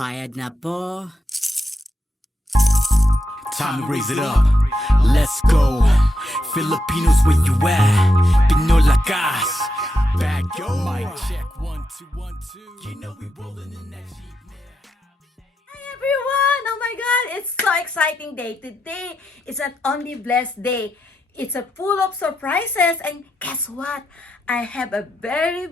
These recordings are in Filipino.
Bayad na po. Time to raise it up. Let's go. Filipinos, where you at? Pinoy Lakas. Bagyo. Mic check 1 2 1 2. You know we rolling in that Jeep now. Hi everyone! Oh my God! It's so exciting day. Today is an only blessed day. It's a full of surprises, and guess what? I have a very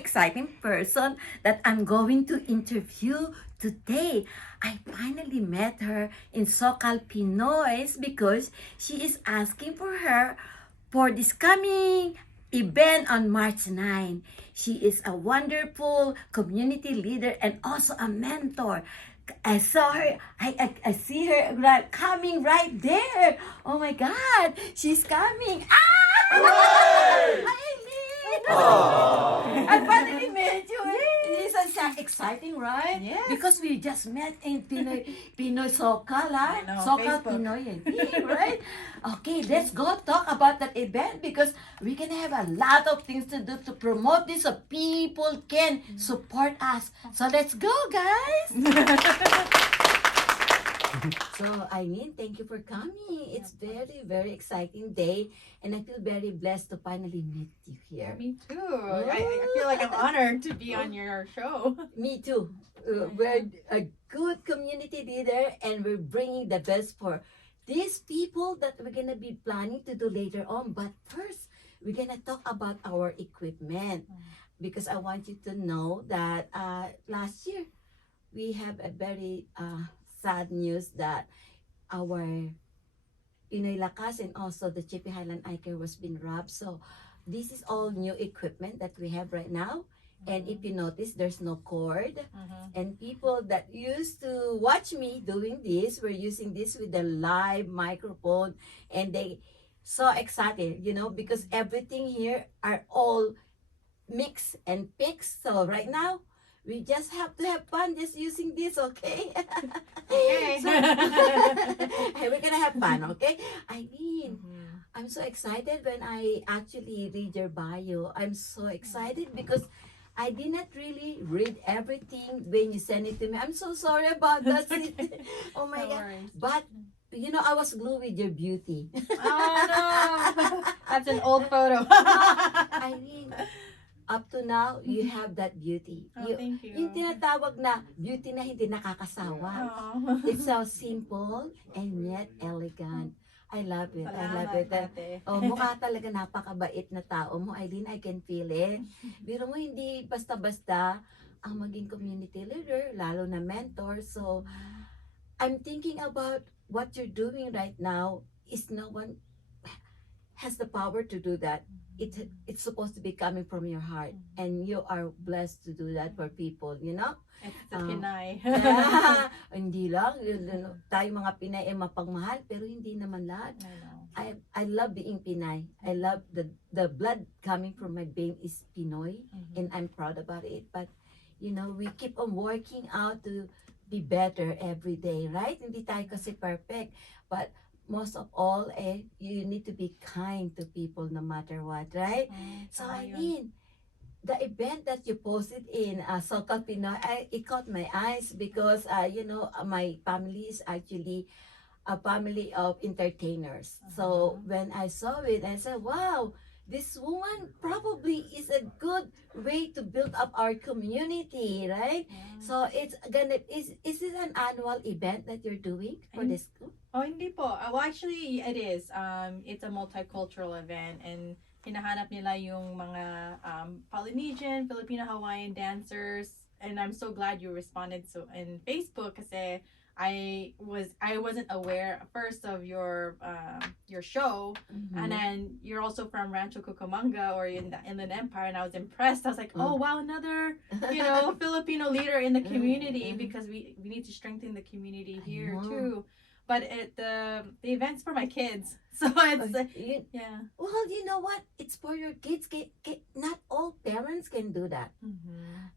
exciting person that I'm going to interview today. I finally met her in So-Called Pinoys because she is asking for this coming event on March 9. She is a wonderful community leader and also a mentor. I saw her, I see her coming right there. Oh my God, she's coming. Ah! Aileen! I finally met you. It is exciting, right? Yes. Because we just met in Pinoy So-Called, I know, So-Called Facebook. Pinoy, right? Okay, let's go talk about that event because we can have a lot of things to do to promote this so people can support us. So let's go, guys! So, Aileen, thank you for coming. It's very exciting day, and I feel very blessed to finally meet you here. Me too. I feel like I'm honored to be on your show. Me too. We're a good community leader, and we're bringing the best for these people that we're gonna be planning to do later on. But first, we're gonna talk about our equipment because I want you to know that last year we have a very sad news that our Pinoy Lakas and also the Chaffey Highlands Eyecare was been robbed. So this is all new equipment that we have right now. And if you notice, there's no cord. And people that used to watch me doing this were using this with the live microphone, and they so excited, you know, because everything here are all mixed and fixed. So right now, we just have to have fun just using this, okay? Okay. So, we're gonna have fun, okay? Aileen, I'm so excited when I actually read your bio. I'm so excited because I did not really read everything when you sent it to me. I'm so sorry about that. Oh my No God. worries. But, you know, I was glued with your beauty. Oh no! That's an old photo. Aileen, up to now, you have that beauty. Oh, thank you. Yung tinatawag na beauty na hindi nakakasawa. Oh. It's so simple and yet elegant. I love it. I love it. Ate. Oh, mukha talaga napakabait na tao mo, Aileen. I can feel it. Biro mo, hindi basta-basta ang maging community leader, lalo na mentor. So, I'm thinking about what you're doing right now is no one has the power to do that. It's supposed to be coming from your heart, and you are blessed to do that for people, you know? It's the Pinay. Hindi lang, tayo mga Pinay ay mapagmahal, pero hindi naman lahat. I know. I love being Pinay. I love the blood coming from my vein is Pinoy, and I'm proud about it. But, you know, we keep on working out to be better every day, right? Hindi tayo kasi perfect, but most of all, you need to be kind to people no matter what, right? So, I mean, the event that you posted in So-Called Pinoy, it caught my eyes because, you know, my family is actually a family of entertainers. So, when I saw it, I said, wow, this woman probably is a good way to build up our community, right? So, is it an annual event that you're doing for this group? Oh, hindi po. Well, actually, it is. It's a multicultural event, and hinahanap nila yung mga Polynesian, Filipino, Hawaiian dancers, and I'm so glad you responded so in Facebook kasi I wasn't aware first of your show, and then you're also from Rancho Cucamonga or in the Inland Empire, and I was impressed. I was like, oh wow, another Filipino leader in the community because we need to strengthen the community here too. But the event's for my kids, so it's yeah. Well, you know what? It's for your kids. Not all parents can do that.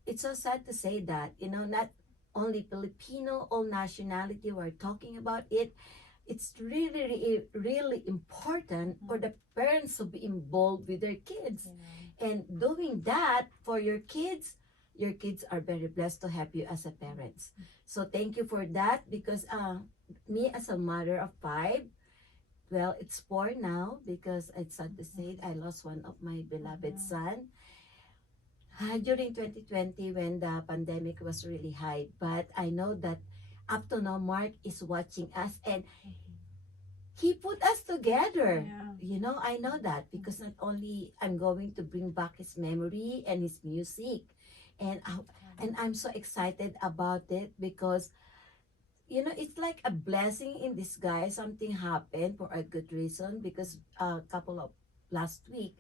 It's so sad to say that, you know, not only Filipino, all nationality we're talking about it. It's really important for the parents to be involved with their kids. And doing that for your kids, your kids are very blessed to have you as a parents. So thank you for that, because me as a mother of 5, well, it's 4 now, because it's sad to say I lost one of my beloved son during 2020 when the pandemic was really high. But I know that up to now Mark is watching us, and he put us together. Yeah. You know, I know that, because not only I'm going to bring back his memory and his music, and I'm so excited about it, because you know, it's like a blessing in disguise. Something happened for a good reason, because a couple of last week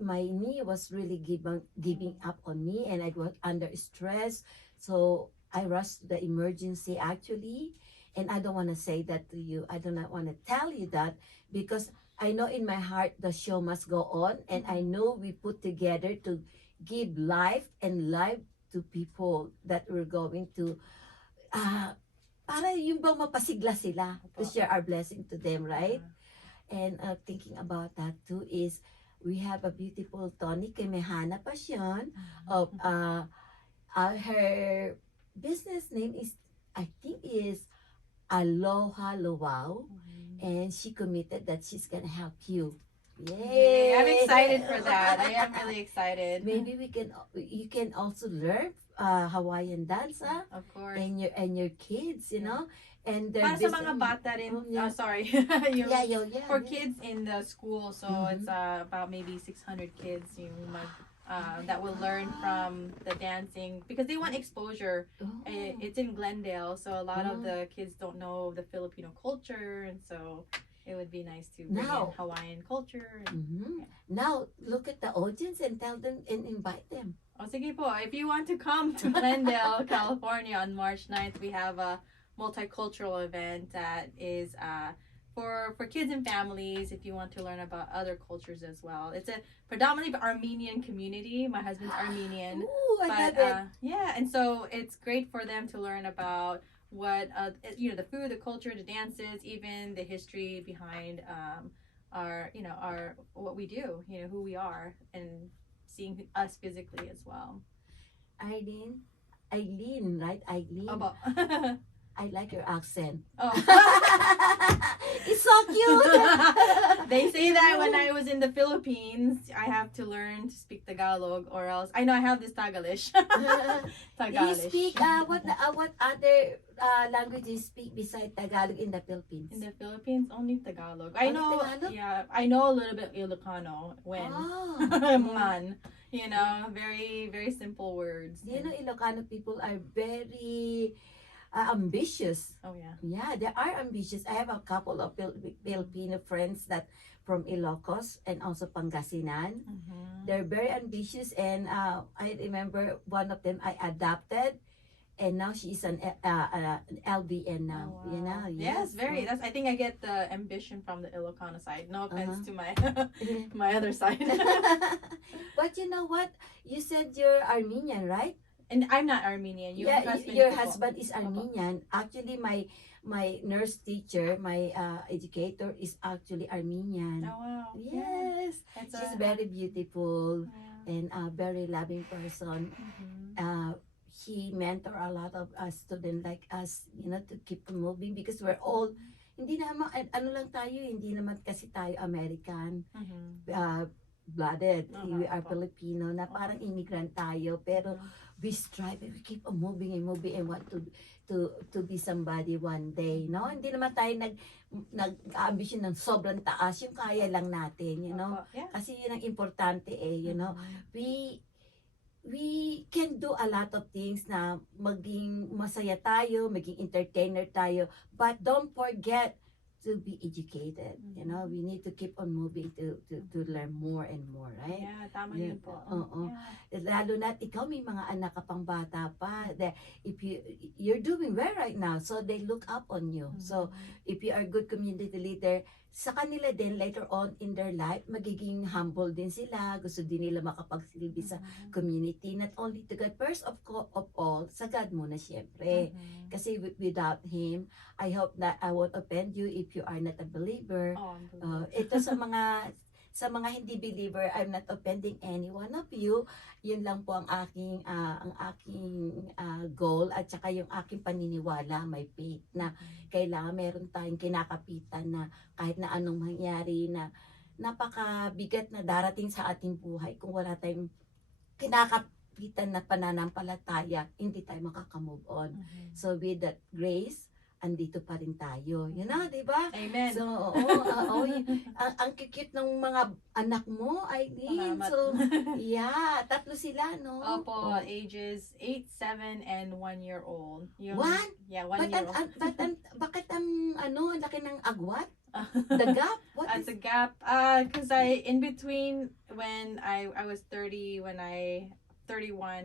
my knee was really giving up on me, and I was under stress, so I rushed to the emergency actually. And I don't want to say that to you, I do not want to tell you that, because I know in my heart the show must go on, and I know we put together to give life and life to people that we're going to para yung bang mapasigla sila, to share our blessing to them, right? And thinking about that too is we have a beautiful Toni, Kemehana, Pasion of her business name is, I think, is ALOHA Luau, and she committed that she's gonna help you. Yay! I'm excited for that. I am really excited. Maybe you can also learn Hawaiian dance, Of course. and your kids, you know, and Para sa mga bata rin, sorry, yung, for kids in the school, so it's about maybe 600 kids yung that will learn from the dancing, because they want exposure. It's in Glendale, so a lot of the kids don't know the Filipino culture, and so it would be nice to bring in Hawaiian culture. Now, look at the audience and tell them and invite them. O sige po, if you want to come to Glendale, California on March 9th, we have a multicultural event that is for kids and families, if you want to learn about other cultures as well. It's a predominantly Armenian community. My husband's Armenian. Ooh, I love it. Yeah, and so it's great for them to learn about what the food, the culture, the dances, even the history behind our what we do, who we are, and seeing us physically as well. Aileen, right? Aileen. Opo. I like your accent. Oh. It's so cute. They say that when I was in the Philippines, I have to learn to speak Tagalog, or else I know I have this Tagalish. Do you speak what other language do you speak besides Tagalog in the Philippines? In the Philippines, only Tagalog. I know. Tagalog? Yeah, I know a little bit Ilocano when man. Very very simple words. You know, Ilocano people are very ambitious. Oh yeah. Yeah, they are ambitious. I have a couple of Filipino friends that from Ilocos and also Pangasinan. They're very ambitious, and I remember one of them I adopted, and now she's an LVN now. Oh, wow. Yes, very. I think I get the ambition from the Ilocano side. No offense to my my other side. But you know what? You said you're Armenian, right? And I'm not Armenian. Your husband is Armenian. Actually, my nurse teacher, my educator is actually Armenian. Oh wow. Yes. She's very beautiful and a very loving person. He mentor a lot of students like us, to keep moving, because we're all hindi naman kasi tayo American. Blooded. We are Filipino na parang immigrant tayo, pero we strive and we keep on moving and want to be somebody one day, no? Hindi naman tayo nag-ambition ng sobrang taas, yung kaya lang natin, kasi yun ang importante we can do a lot of things na maging masaya tayo, maging entertainer tayo, but don't forget to be educated. We need to keep on moving to learn more and more, right? Yeah, tama yun po. Lalo na ikaw may mga anak ka pang bata pa, that if you're doing well right now, so they look up on you. So if you are a good community leader, sa kanila din later on in their life, magiging humble din sila, gusto din nila makapagsilbi sa community, not only to God, first of all, sa God muna syempre. Kasi without Him, I hope that I won't offend you if you are not a believer. Ito sa mga sa mga hindi believer, I'm not offending any one of you. Yun lang po ang aking goal at saka yung aking paniniwala, my faith, na kailangan meron tayong kinakapitan na kahit na anong mangyari na napakabigat na darating sa ating buhay, kung wala tayong kinakapitan na pananampalataya, hindi tayo makakamove on. So with that grace, andito pa rin tayo. You know, di ba? Amen. So, ang cute ng mga anak mo, Aileen. Salamat. So, yeah, 3 sila, no? Opo, ages 8, 7, and 1 year old. One? Yeah, 1 year old. Bakit ang laki ng agwat? The gap? What As is a gap, because in between when I was 31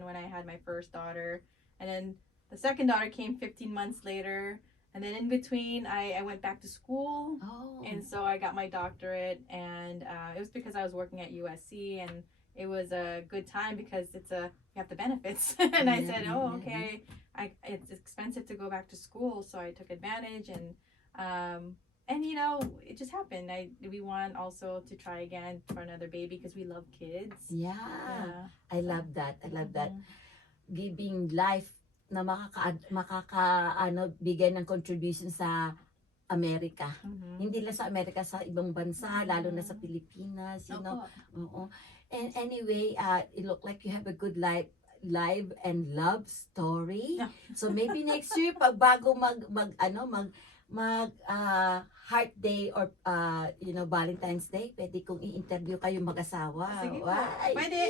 when I had my first daughter, and then the second daughter came 15 months later. And then in between, I went back to school, and so I got my doctorate, and it was because I was working at USC, and it was a good time because you have the benefits. And I said, okay, it's expensive to go back to school, so I took advantage, and you know, it just happened. We want also to try again for another baby because we love kids. Yeah. I love that. Giving life na bigay ng contribution sa Amerika. Hindi lang sa Amerika, sa ibang bansa, lalo na sa Pilipinas, you know. Oo. And anyway, it looked like you have a good life and love story. So maybe next year, pag bago mag Heart Day or you know, Valentine's Day, pwede kong i-interview kayo mag-asawa. Sige po. Why? Pwede.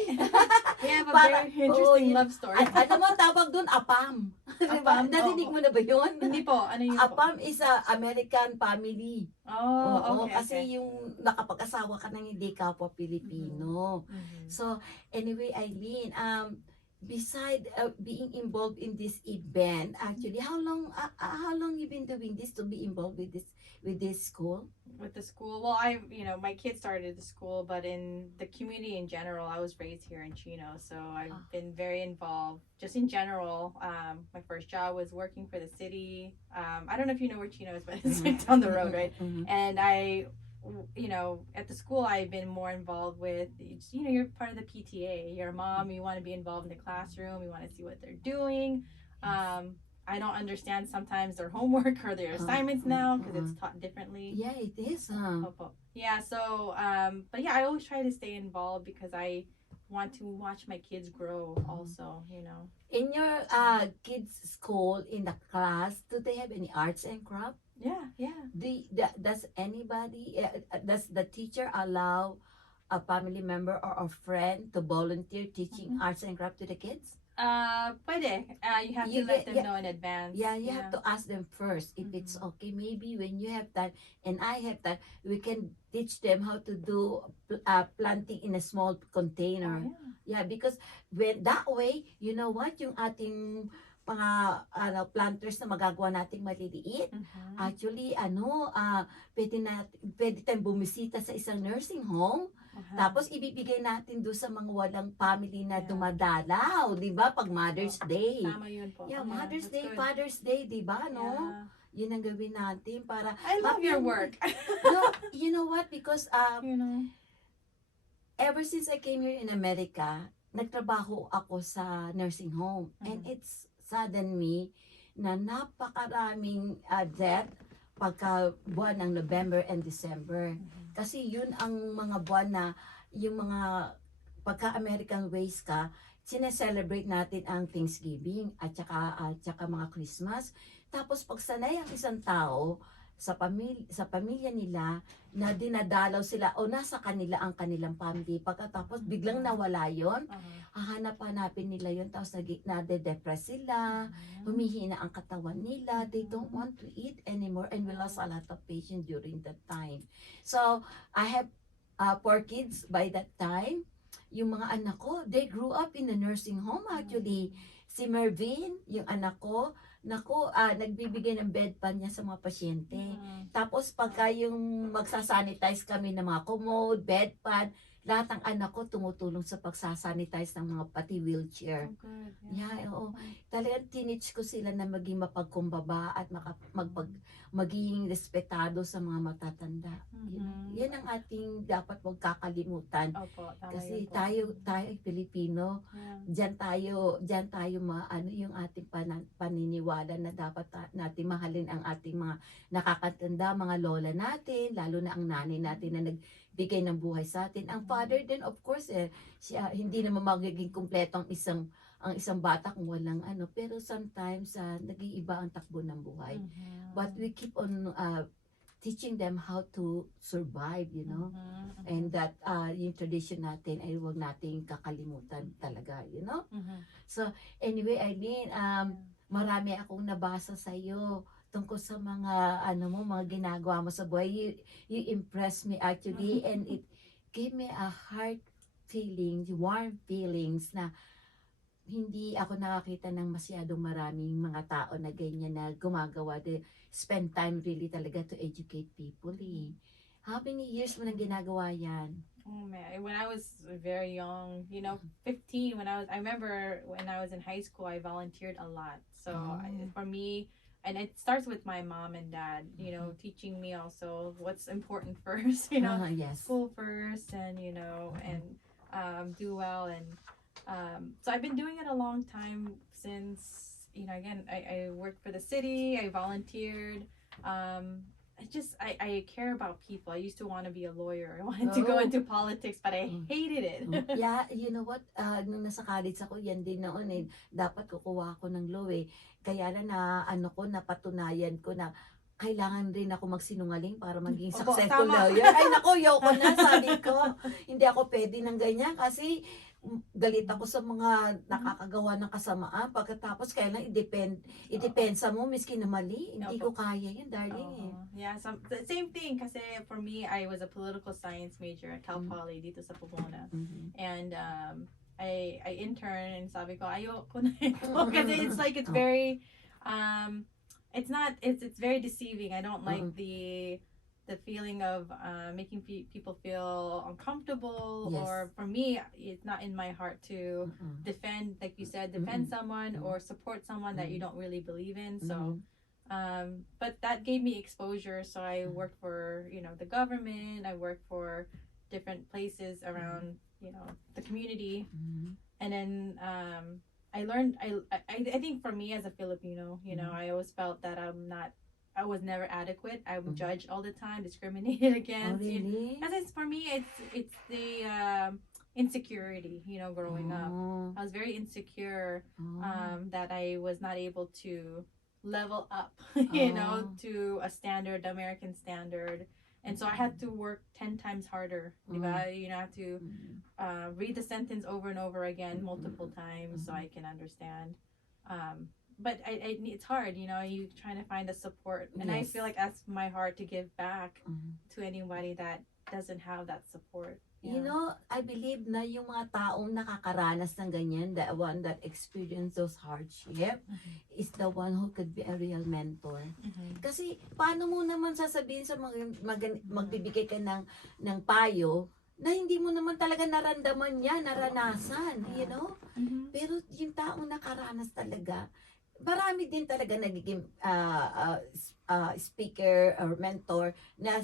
We have a very interesting love story. Ano mo tawag doon? Apam. Diba? Narinig mo na ba yun? Hindi po. Ano yun Apam is a American family. Oo, okay. Kasi yung nakapag-asawa ka ng hindi kapwa Pilipino. So, anyway, Aileen, beside being involved in this event, actually, how long you been doing this to be involved with this school? With the school, well, my kids started the school, but in the community in general, I was raised here in Chino, so I've been very involved. Just in general, my first job was working for the city. I don't know if you know where Chino is, but it's right down the road, right? And at the school, I've been more involved with, you're part of the PTA. You're a mom, you want to be involved in the classroom, you want to see what they're doing. I don't understand sometimes their homework or their assignments now because it's taught differently. Yeah, it is. Yeah, so, but yeah, I always try to stay involved because I want to watch my kids grow also, you know. In your kids' school, in the class, do they have any arts and craft? Yeah. Does the teacher allow a family member or a friend to volunteer teaching arts and craft to the kids? Pwede. You have to let them know in advance. Yeah, you have to ask them first if it's okay. Maybe when you have time and I have time, we can teach them how to do planting in a small container. Yeah, because when that way, you know what, yung ating mga planters na magagawa nating maliliit. Actually, pwede tayong bumisita sa isang nursing home. Tapos ibibigay natin doon sa mga walang family na dumadalaw, 'di ba? Pag Mother's Day. Tama yun po. Yeah, Mother's Day, good. Father's Day, 'di ba, no? Yeah. Yun ang gawin natin para I love your work. No, you know what? Because ever since I came here in America, nagtrabaho ako sa nursing home. And it's saddened me na napakaraming death pagka buwan ng November and December. Kasi yun ang mga buwan na yung mga pagka-American ways ka, sineselebrate natin ang Thanksgiving at saka mga Christmas. Tapos pag sanay ang isang tao sa pamilya nila na dinadalaw sila o nasa kanila ang kanilang family, pagkatapos biglang nawala yon, hahanap-hanapin nila yon, tapos nade-depress sila, humihina ang katawan nila, they don't want to eat anymore, and we lost a lot of patients during that time. So I have 4 kids by that time. Yung mga anak ko, they grew up in the nursing home actually. Si Mervin, yung anak ko, nagbibigay ng bedpan niya sa mga pasyente. Tapos pagka yung magsasanitize kami ng mga commode, bedpan, lahat ng anak ko tumutulong sa pagsasanitize ng mga pati wheelchair. Oh, good. Yeah, oo. Talagang tinitch ko sila na maging mapagkumbaba at maging respetado sa mga matatanda. Yan ang ating dapat huwag kakalimutan. Opo, tama Kasi yun po. tayo ay Pilipino. Yeah. Diyan tayo yung ating paniniwala na dapat natin mahalin ang ating mga nakakatanda, mga lola natin, lalo na ang nanay natin na nagbigay ng buhay sa atin. Ang father din, of course, siya, hindi naman magiging kumpleto ang isang bata kung walang pero sometimes nag-iiba ang takbo ng buhay. But we keep on teaching them how to survive, and that yung tradition natin ay huwag nating kakalimutan talaga, So anyway, Aileen, marami akong nabasa sa iyo tungkol sa mga mga ginagawa mo sa buhay. You impressed me actually, and it gave me a heart feelings, warm feelings na hindi ako nakakita ng masyadong maraming mga tao na ganyan na gumagawa. They spend time really talaga to educate people. How many years mo nang ginagawa yan? Oh man, when I was very young, 15, I remember when I was in high school, I volunteered a lot. So for me, and it starts with my mom and dad, teaching me also what's important first, Yes. school first, and, and do well. And so I've been doing it a long time since, again, I worked for the city, I volunteered. I care about people. I used to want to be a lawyer. I wanted to go into politics, but I hated it. Yeah, you know what? Nung nasa college ako, yan din noon dapat kukuha ako ng law Kaya na napatunayan ko na kailangan rin ako magsinungaling para maging Opo, successful tama. lawyer. Ay nako, yoko na, sabi ko. Hindi ako pwede ng ganyan kasi galit ako sa mga nakakagawa ng kasamaan. Pagkatapos kailangan i-depensa mo miski na mali. Hindi ko kaya yun, darling. Yeah, the same thing kasi for me, I was a political science major at Cal Poly dito sa Pomona. And I interned and sabi ko, ayoko na ito. Kasi it's like, it's very, it's very deceiving. I don't like the feeling of making people feel uncomfortable. Yes. Or for me, it's not in my heart to defend, like you said, someone or support someone that you don't really believe in. So but that gave me exposure. So I worked for the government. I worked for different places around the community. And then I learned. I think for me as a Filipino, I always felt that I was never adequate. I'm judged all the time, discriminated against. Oh, really? Because for me, it's the insecurity. Growing up, I was very insecure. That I was not able to level up. To a standard, American standard. And so I had to work 10 times harder. Diba? You have to read the sentence over and over again multiple times so I can understand. But it's hard, you trying to find the support. And I feel like that's my heart to give back to anybody that doesn't have that support. Yeah. I believe na yung mga taong nakakaranas ng ganyan, the one that experienced those hardship, is the one who could be a real mentor. Kasi paano mo naman sasabihin sa magbibigay ka ng payo na hindi mo naman talaga naramdaman niya, naranasan, Pero yung taong nakaranas talaga, marami din talaga nagiging speaker or mentor na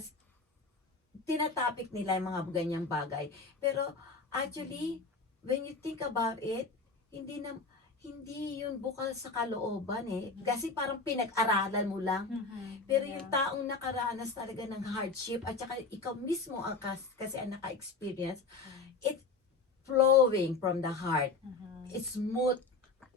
tinatapik nila yung mga ganyang bagay. Pero actually, when you think about it, hindi yun bukal sa kalooban Kasi parang pinag-aralan mo lang. Pero yung taong nakaranas talaga ng hardship at saka ikaw mismo kasi ang naka-experience, it's flowing from the heart. It's smooth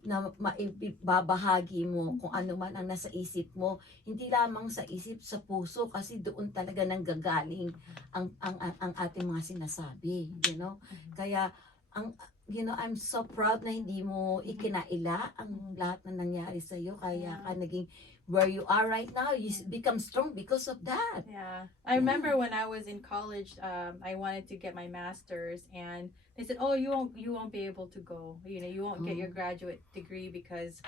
na maibabahagi mo kung ano man ang nasa isip mo, hindi lamang sa isip, sa puso, kasi doon talaga nanggagaling ang ating mga sinasabi, Kaya I'm so proud na hindi mo ikinaila ang lahat na nangyari sa iyo, kaya ka naging where you are right now. You become strong because of that. Yeah. I remember when I was in college, I wanted to get my master's, and they said, "Oh, you won't be able to go. You won't get your graduate degree because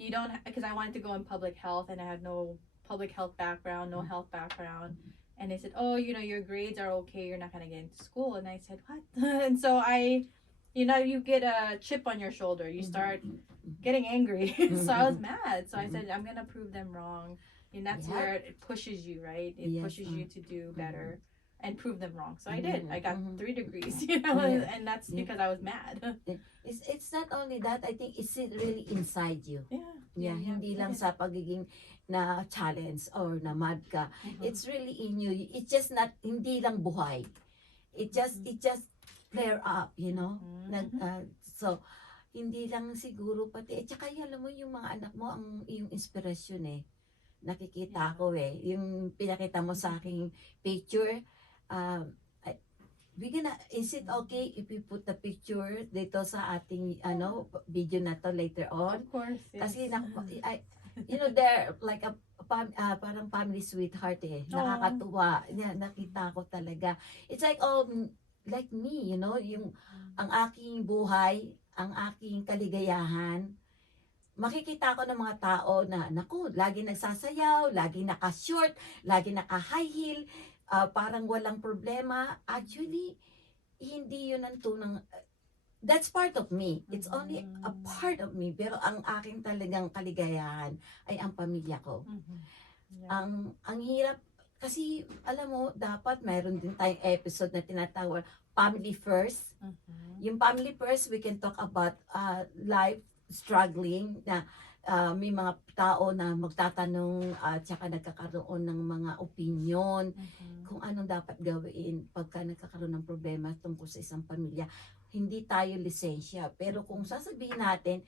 you don't." Because I wanted to go in public health, and I had no public health background, no health background, And they said, oh, your grades are okay, you're not gonna get into school. And I said, what? And so you get a chip on your shoulder, you start getting angry. So I was mad, so I said, I'm gonna prove them wrong. And that's where it pushes you, right? It pushes you to do better and prove them wrong. So I did. I got 3 degrees, and that's because I was mad. It's not only that, I think it's really inside you. Yeah, Hindi lang sa pagiging na challenge or na mad ka. It's really in you. It's just not, hindi lang buhay. It just flare up, so, hindi lang siguro pati. Tsaka alam mo, yung mga anak mo, yung inspirasyon nakikita ko yung pinakita mo sa aking picture. Is it okay if we put the picture dito sa ating video na to later on? Of course, yes. Kasi they're like parang family sweetheart nakakatuwa. Nakita ko talaga. It's like like me, yung ang aking buhay, ang aking kaligayahan. Makikita ko ng mga tao na lagi nagsasayaw, lagi naka-short, lagi naka-high heel, parang walang problema. Actually, hindi yun ang tunang. That's part of me. It's only a part of me. Pero ang aking talagang kaligayahan ay ang pamilya ko. Ang hirap, kasi alam mo, dapat mayroon din tayong episode na tinatawag Family First. Yung Family First, we can talk about life struggling na may mga tao na magtatanong at saka nagkakaroon ng mga opinion kung anong dapat gawin pagka nagkakaroon ng problema tungkol sa isang pamilya. Hindi tayo lisensya, pero kung sasabihin natin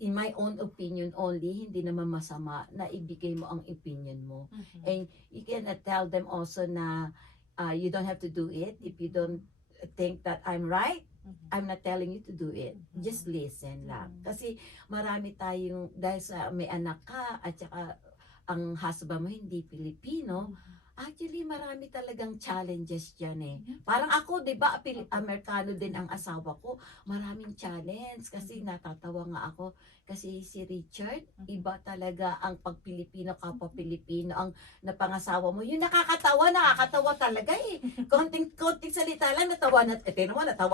in my own opinion only, hindi naman masama na ibigay mo ang opinion mo. And you can tell them also na you don't have to do it if you don't think that I'm right. I'm not telling you to do it. Just listen lang. Kasi marami tayong, dahil sa may anak ka at saka ang husband mo hindi Filipino, actually marami talagang challenges dyan Parang ako, di ba, Amerikano din ang asawa ko, maraming challenge kasi natatawa nga ako. Kasi si Richard, iba talaga ang pag-Pilipino, kapwa Pilipino, ang napangasawa mo. Yung nakakatawa talaga Konting salita lang, natawa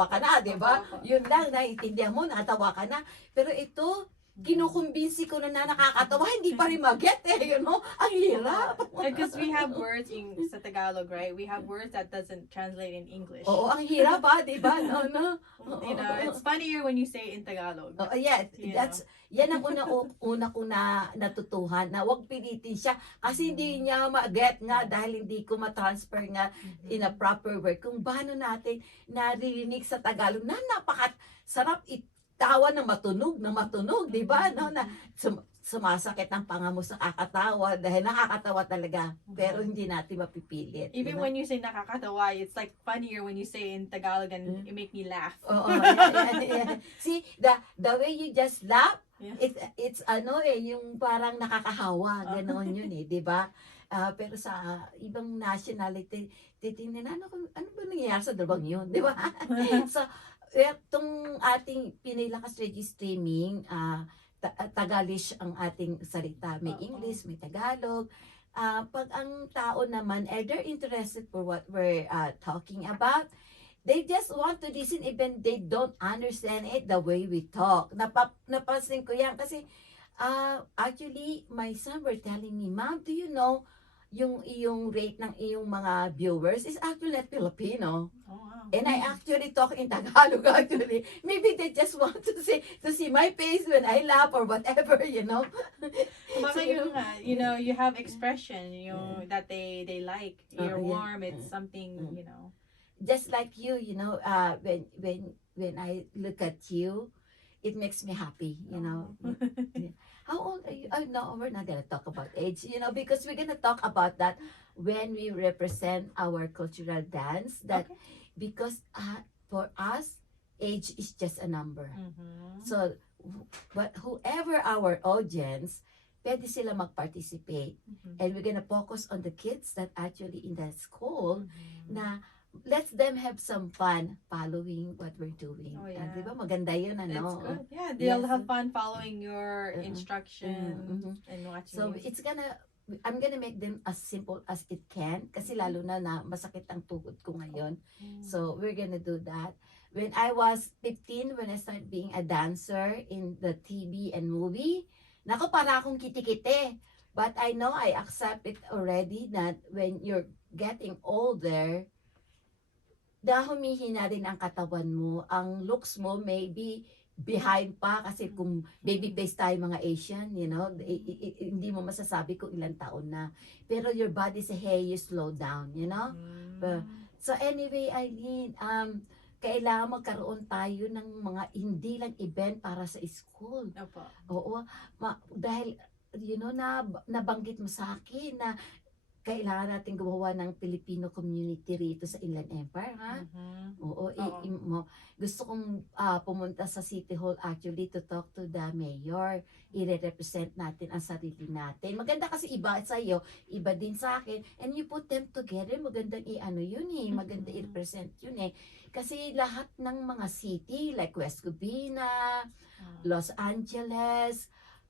ka na, di ba? Yun lang, naiintindihan mo, natawa ka na. Pero ito, kinukumbinsi ko na nakakatawa, hindi pa rin mag-get Ang hirap. Because we have words sa Tagalog, right? We have words that doesn't translate in English. Oo, ang hirap di ba? No. It's funnier when you say in Tagalog. Yan ang una ko na natutuhan na wag pilitin siya kasi hindi niya ma-get nga dahil hindi ko ma-transfer nga in a proper word kung paano natin naririnig sa Tagalog na napakasarap tawa na matunog, di ba? Na sumasakit ang panga mo sa kakatawa dahil nakakatawa talaga, pero hindi natin mapipilit. Even when you say nakakatawa, it's like funnier when you say in Tagalog and it make me laugh. Yeah. See, the way you just laugh, it's yung parang nakakahawa, ganoon yun di ba? Pero sa ibang nationality, titingnan ano ba nangyayari sa dalawang yun, di ba? So, itong ating Pinoy Lakas Radio Streaming, Tagalish ang ating salita. May English, may Tagalog. Pag ang tao naman, they're interested for what we're talking about, they just want to listen even they don't understand it the way we talk. Napansin ko yan kasi actually, my son were telling me, Mom, do you know yung iyong rate ng iyong mga viewers is actually not Filipino. Oh, wow. And I actually talk in Tagalog actually. Maybe they just want to see my face when I laugh or whatever, Baka you have expression, that they like. You're warm, it's something, Just like you, when I look at you, it makes me happy, How old are you? Oh, no, we're not gonna talk about age, because we're gonna talk about that when we represent our cultural dance. Because for us, age is just a number. So, but whoever our audience, pwede sila mag-participate. And we're gonna focus on the kids that actually in that school na let them have some fun following what we're doing. Di ba? Maganda yun, That's good. Yeah, they'll have fun following your instruction and watching. So music. it's gonna I'm gonna make them as simple as it can kasi lalo na masakit ang tuhod ko ngayon. So we're gonna do that. When I was 15, when I started being a dancer in the TV and movie, nako para akong kitikite. But I know I accept it already that when you're getting older, humihina din ang katawan mo. Ang looks mo maybe behind pa kasi kung baby face tayo mga Asian, you know, hindi mo masasabi kung ilang taon na. Pero your body say, hey, you slow down, you know? So anyway, Aileen, kailangan magkaroon tayo ng mga hindi lang event para sa school. Opo. Oo, dahil, you know, nabanggit mo sa akin na kailangan natin gumawa ng Filipino community rito sa Inland Empire, ha? Oo, gusto kong pumunta sa City Hall actually to talk to the mayor. I-represent natin ang sarili natin. Maganda kasi iba sa iyo, iba din sa akin. And you put them together, magandang i-ano yun eh, maganda i-represent yun eh. Kasi lahat ng mga city like West Covina, Los Angeles,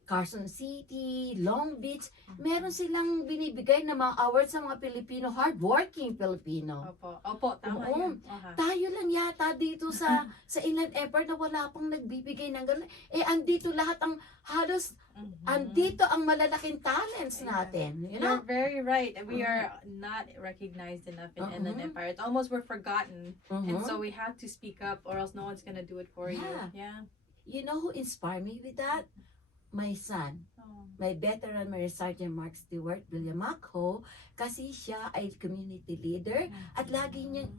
Carson City, Long Beach, meron silang binibigay na mga awards sa mga Pilipino, hardworking Pilipino. Opo, tama yan. Tayo lang yata dito sa Inland Empire na wala pang nagbibigay ng gano'n. Andito lahat ang halos, andito ang malalaking talents natin. You know? You're very right. We are not recognized enough in Inland Empire. It's almost we're forgotten. And so we have to speak up or else no one's gonna do it for you. Yeah. You know who inspired me with that? My son, my veteran Marine Sergeant Mark Stewart Villamaco, kasi siya ay community leader at lagi niyang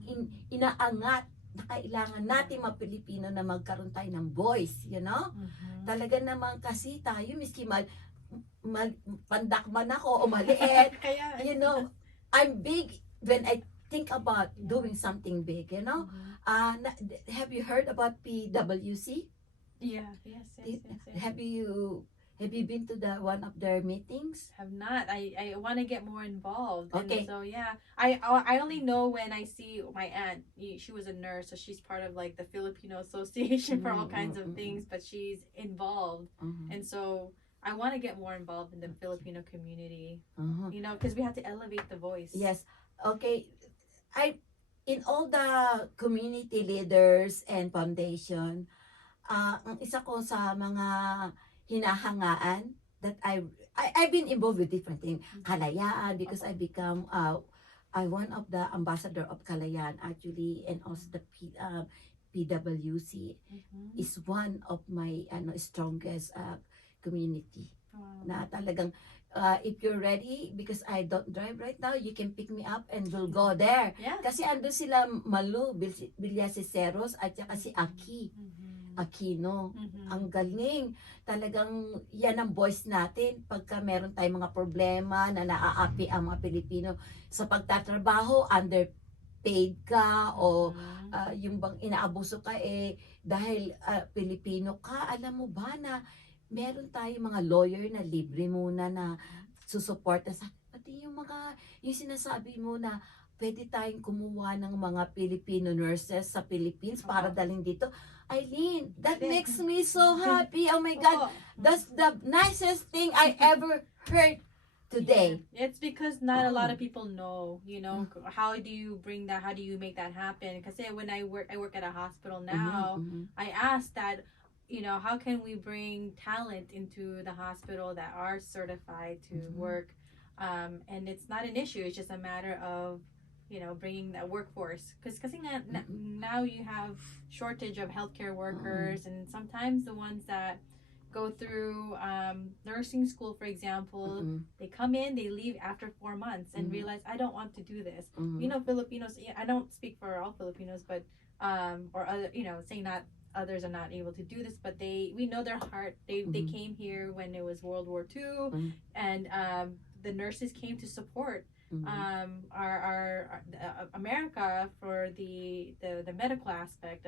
inaangat na kailangan natin mga Pilipino na magkaroon tayo ng voice, you know? Talaga naman kasi tayo, miski pandakman ako o maliit, you know, I'm big when I think about doing something big, you know? Have you heard about PWC? Yeah, yes. Have you been to one of their meetings? Have not. I want to get more involved. Okay. And so yeah, I only know when I see my aunt. She was a nurse, so she's part of like the Filipino Association for all kinds of things. But she's involved, and so I want to get more involved in the Filipino community. You know, because we have to elevate the voice. Yes. Okay. In all the community leaders and foundation. Ang isa ko sa mga hinahangaan that I've been involved with different things. Kalayaan, because I become one of the ambassador of Kalayaan actually, and also the PWC is one of my strongest community. Na talagang if you're ready, because I don't drive right now, you can pick me up and we'll go there. Yeah. Kasi ando sila Malu, Villaseros at saka si Aki. Aquino. Ang galing. Talagang yan ang voice natin pagka meron tayong mga problema na naaapi ang mga Pilipino sa pagtatrabaho, underpaid ka o yung bang inaabuso ka dahil Pilipino ka. Alam mo ba na meron tayong mga lawyer na libre muna na susuporta sa pati yung sinasabi mo na pwede tayong kumuha ng mga Filipino nurses sa Philippines para dalhin dito. Aileen, that makes me so happy. Oh my God, that's the nicest thing I ever heard today. Yeah. It's because not a lot of people know, you know, how do you bring that, how do you make that happen? Because when I work at a hospital now, I asked that, you know, how can we bring talent into the hospital that are certified to work? And it's not an issue, it's just a matter of, you know, bringing that workforce, because now you have shortage of healthcare workers, and sometimes the ones that go through nursing school, for example, they come in, they leave after 4 months and realize, I don't want to do this. You know, Filipinos, I don't speak for all Filipinos, but or other, you know, saying not others are not able to do this, but we know their heart. They came here when it was World War II, and the nurses came to support our America for the medical aspect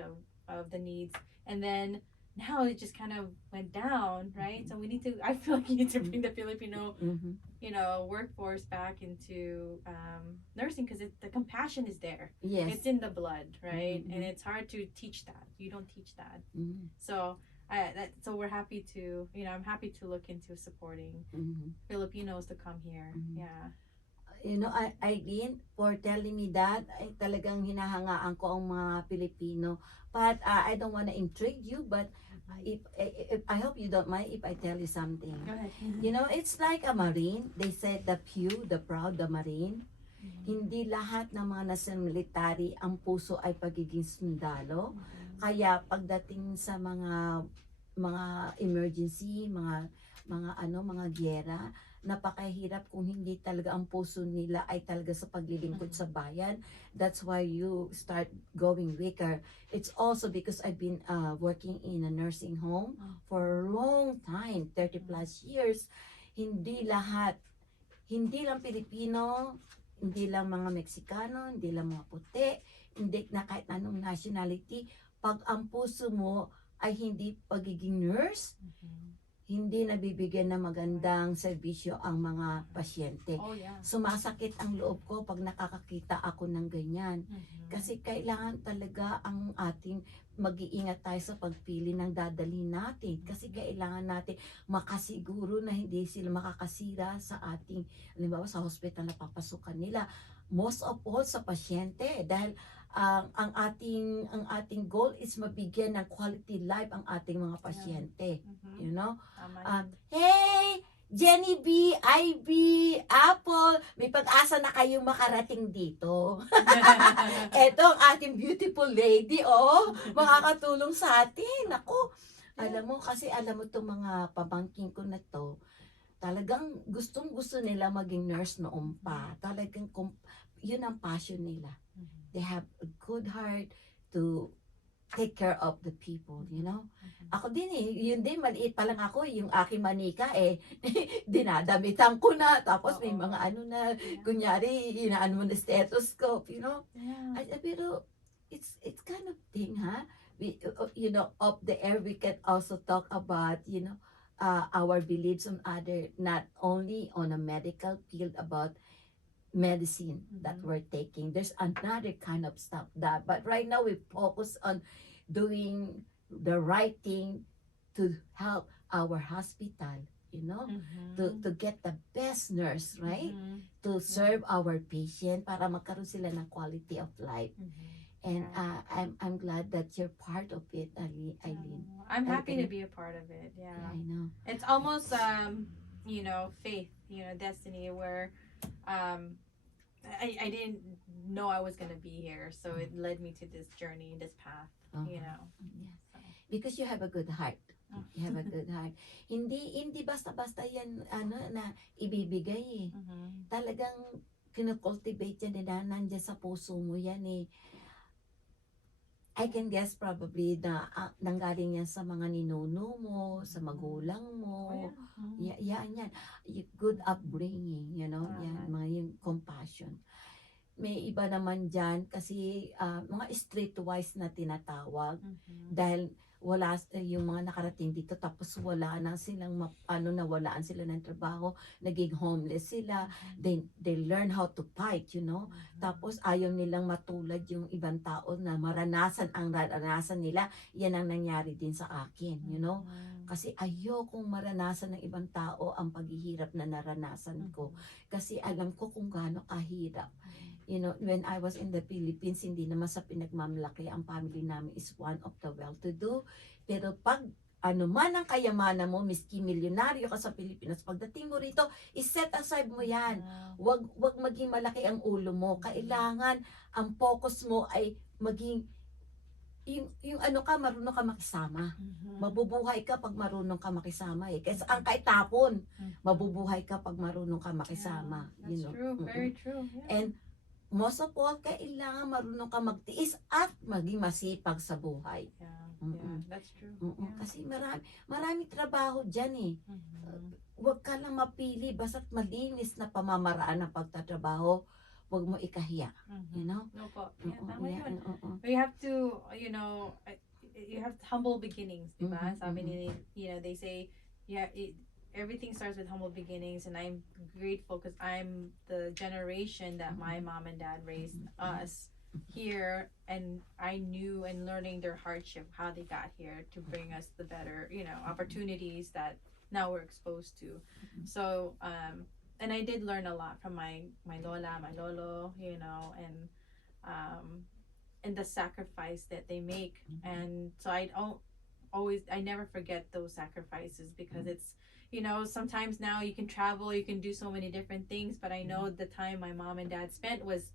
of the needs, and then now it just kind of went down, right? So I feel like you need to bring the Filipino you know, workforce back into nursing, because the compassion is there. Yes, it's in the blood, right? And it's hard to teach that. You don't teach that. So So we're happy to, I'm happy to look into supporting Filipinos to come here. Yeah. Aileen, for telling me that, ay talagang hinahangaan ko ang mga Pilipino. But I don't want to intrigue you, but if I hope you don't mind if I tell you something. Go ahead. It's like a Marine. They said the few, the proud, the Marine. Hindi lahat ng mga nasa military ang puso ay pagiging sundalo. Kaya pagdating sa mga emergency, mga giyera, napakahirap kung hindi talaga ang puso nila ay talaga sa paglilingkod sa bayan. That's why you start going weaker. It's also because I've been working in a nursing home for a long time, 30 plus years. Hindi lang Pilipino, hindi lang mga Meksikano, hindi lang mga puti, hindi na kahit anong nationality. Pag ang puso mo ay hindi pagiging nurse, hindi nabibigyan ng magandang serbisyo ang mga pasyente. Oh, yeah. Sumasakit ang loob ko pag nakakakita ako ng ganyan. Kasi kailangan talaga ang ating mag-iingat tayo sa pagpili ng dadalhin natin. Kasi kailangan natin makasiguro na hindi sila makakasira sa ating, halimbawa sa hospital na papasukan nila. Most of all sa pasyente. Dahil ang ating goal is mabigyan ng quality life ang ating mga pasyente. You know? Hey! Jenny B, IB, Apple, may pag-asa na kayong makarating dito. Eto ang ating beautiful lady, makakatulong sa atin. Ako, alam mo itong mga pamangking ko na to, talagang gustong-gusto nila maging nurse noon pa. Talagang yun ang passion nila. They have a good heart to take care of the people, you know. Ako din yun din, maliit pa lang ako, yung aking manika dinadamitan ko na, tapos may mga kunyari, inaano mo na stethoscope, you know. Pero it's kind of thing, we, off the air, we can also talk about, our beliefs on not only on a medical field about medicine that we're taking. There's another kind of stuff but right now we focus on doing the right thing to help our hospital, to get the best nurse, right? To serve our patient para magkaroon sila ng quality of life. And I'm glad that you're part of it, Aileen. I'm happy to be a part of it. Yeah, I know. It's almost faith, destiny, where I didn't know I was gonna be here, so it led me to this journey, this path. Yes. Because you have a good heart. You have a good heart. Hindi basta-basta yan na ibibigay. Talagang kinocultivate yan nandiyan sa puso mo yan . I can guess probably na nanggaling yan sa mga ninuno mo, sa magulang mo. Yan. Good upbringing, yan, yung compassion. May iba naman dyan kasi mga streetwise na tinatawag. Dahil wala yung mga nakarating dito tapos wala na silang nawalaan sila ng trabaho, naging homeless sila. They learn how to fight, Tapos ayaw nilang matulad yung ibang tao na maranasan ang naranasan nila. Yan ang nangyari din sa akin, Kasi ayokong maranasan ng ibang tao ang paghihirap na naranasan ko. Kasi alam ko kung gaano kahirap. When I was in the Philippines, hindi naman sa pinagmamalaki, ang family namin is one of the well-to-do. Pero pag man ang kayamanan mo, miski milyonaryo ka sa Pilipinas, pagdating mo rito, iset aside mo yan. Wag maging malaki ang ulo mo. Kailangan ang focus mo ay maging marunong ka makisama. Mabubuhay ka pag marunong ka makisama . Kasi ang kaitapon, mabubuhay ka pag marunong ka makisama. That's true, very true. Yeah. And most of all, kailangan marunong ka magtiis at maging masipag sa buhay. Yeah, that's true. Kasi marami trabaho dyan . Huwag ka lang mapili, basta't malinis na pamamaraan ng pagtatrabaho, huwag mo ikahiya. No po. Tama yun. We have to, you have humble beginnings, diba? Sabi nila, they say, everything starts with humble beginnings, and I'm grateful because I'm the generation that my mom and dad raised us here, and I knew and learning their hardship, how they got here to bring us the better, opportunities that now we're exposed to. So, and I did learn a lot from my lola, my lolo, and the sacrifice that they make. And so I never forget those sacrifices, because it's, sometimes now you can travel, you can do so many different things, but I know the time my mom and dad spent was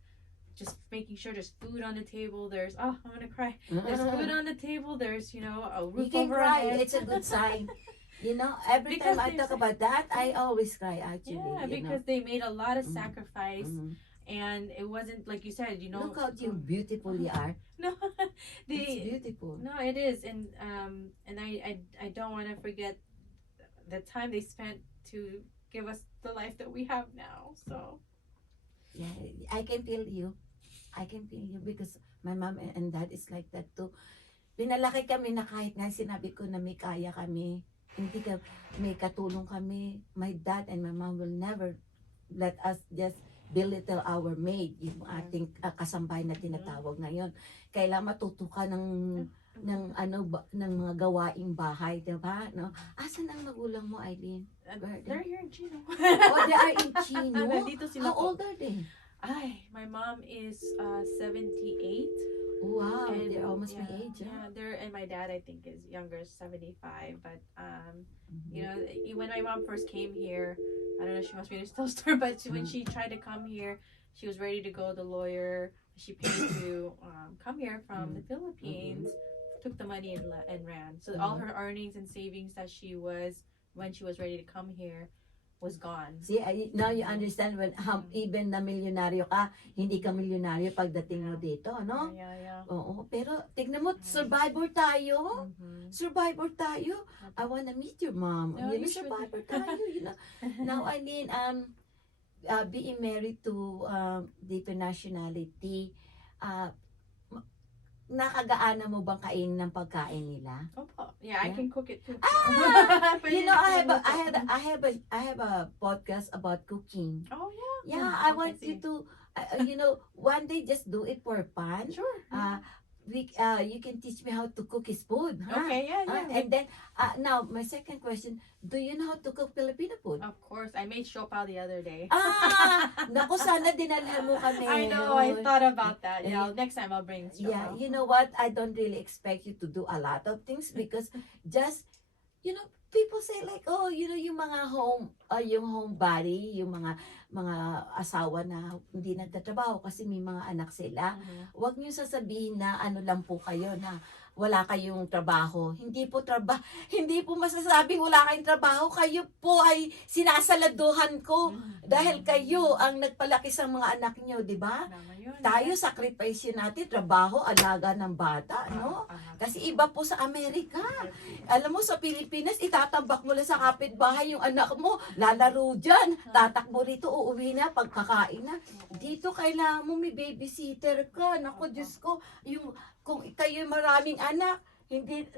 just making sure there's food on the table. There's, I'm gonna cry. There's food on the table. There's, a roof You can over cry. our head. It's a good sign. Every Because time I talk about that, I always cry actually. Yeah, because they made a lot of sacrifice, Mhm. and it wasn't like you said, Look how you beautiful you are. No, It's beautiful. no, it is, and I don't want to forget the time they spent to give us the life that we have now. So Yeah, I can feel you. I can feel you because my mom and dad is like that too. Pinalaki kami na kahit nga sinabi ko na may kaya kami, hindi ka, may katulong kami. My dad and my mom will never let us just belittle our maid, yung ating kasambahay na tinatawag ngayon. Kailangan matuto ka ng ng mga gawaing bahay, 'di ba? No? Asan ang magulang mo, Aileen? they're here in Chino. Oh, they are in Chino. Nandito sila How po. old are they? My mom is 78. Wow, And, they're almost my yeah, age. Yeah, and my dad I think is younger, 75. But Mhm. when my mom first came here, I don't know if she wants me to tell the story, but when she tried to come here, she was ready to go. The lawyer she paid to come here from the Philippines took the money and ran. So all her earnings and savings that when she was ready to come here was gone. See, now you understand when even na milyonaryo ka, hindi ka milyonaryo pagdating mo dito, no? Yeah. Oo, pero tignan mo, survivor tayo. Survivor tayo. I wanna meet your mom. No, you should. Survivor tayo. Now, I mean, being married to different nationality, nakagaana mo bang kainin ng pagkain nila? Opo. Yeah, I Yeah. can cook it too. I have a podcast about cooking. Oh yeah. Yeah, I want you to, one day just do it for fun. Sure. You can teach me how to cook his food. Huh? Okay, yeah. And then, now, my second question, do you know how to cook Filipino food? Of course, I made siopaw the other day. Naku, sana dinalhan mo kami. I know, I thought about that. Yeah, next time I'll bring siopaw. Yeah, you know what? I don't really expect you to do a lot of things because just, people say like, oh, yung mga yung homebody, yung mga asawa na hindi nagtatrabaho kasi may mga anak sila. Huwag niyo sasabihin na ano lang po kayo na wala kayong trabaho. Hindi po masasabing wala kayong trabaho. Kayo po ay sinasaladuhan ko dahil kayo ang nagpalaki sa mga anak niyo, di ba? Tayo, sacrifice natin, trabaho, alaga ng bata, no? Kasi iba po sa Amerika. Alam mo, sa Pilipinas, itatambak mo lang sa kapitbahay yung anak mo, lalaro dyan, tatakbo rito, uuwi na, pagkakain na. Dito, kailangan mo may babysitter ka. Naku, Diyos ko, kung kayo maraming anak, hindi,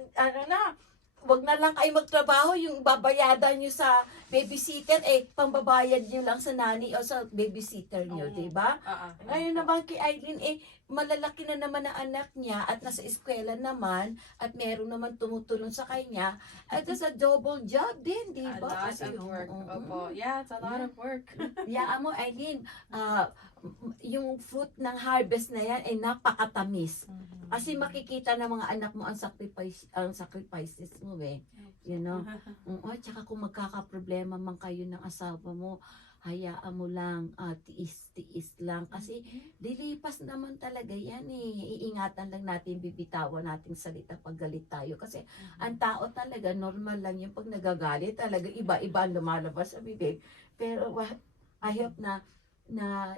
wag na lang kayo magtrabaho, yung babayadan nyo sa babysitter, pambabayad nyo lang sa nanny o sa babysitter nyo, di ba? Ngayon naman kay Aileen, malalaki na naman ang anak niya at nasa eskwela naman at meron naman tumutulong sa kanya, at it's a double job din, di ba? A lot of work. Opo. Yeah, it's a lot of work. Yeah, mo, Aileen, yung fruit ng harvest na yan ay napakatamis. Kasi makikita ng mga anak mo ang sacrifices mo Tsaka kung magkakaproblema man kayo ng asawa mo, hayaan mo lang, tiis lang. Kasi dilipas naman talaga yan Iingatan lang natin, bibitawan natin salita pag galit tayo. Kasi ang tao talaga, normal lang yung pag nagagalit. Talaga iba-iba ang lumalabas sa bibig. Pero I hope na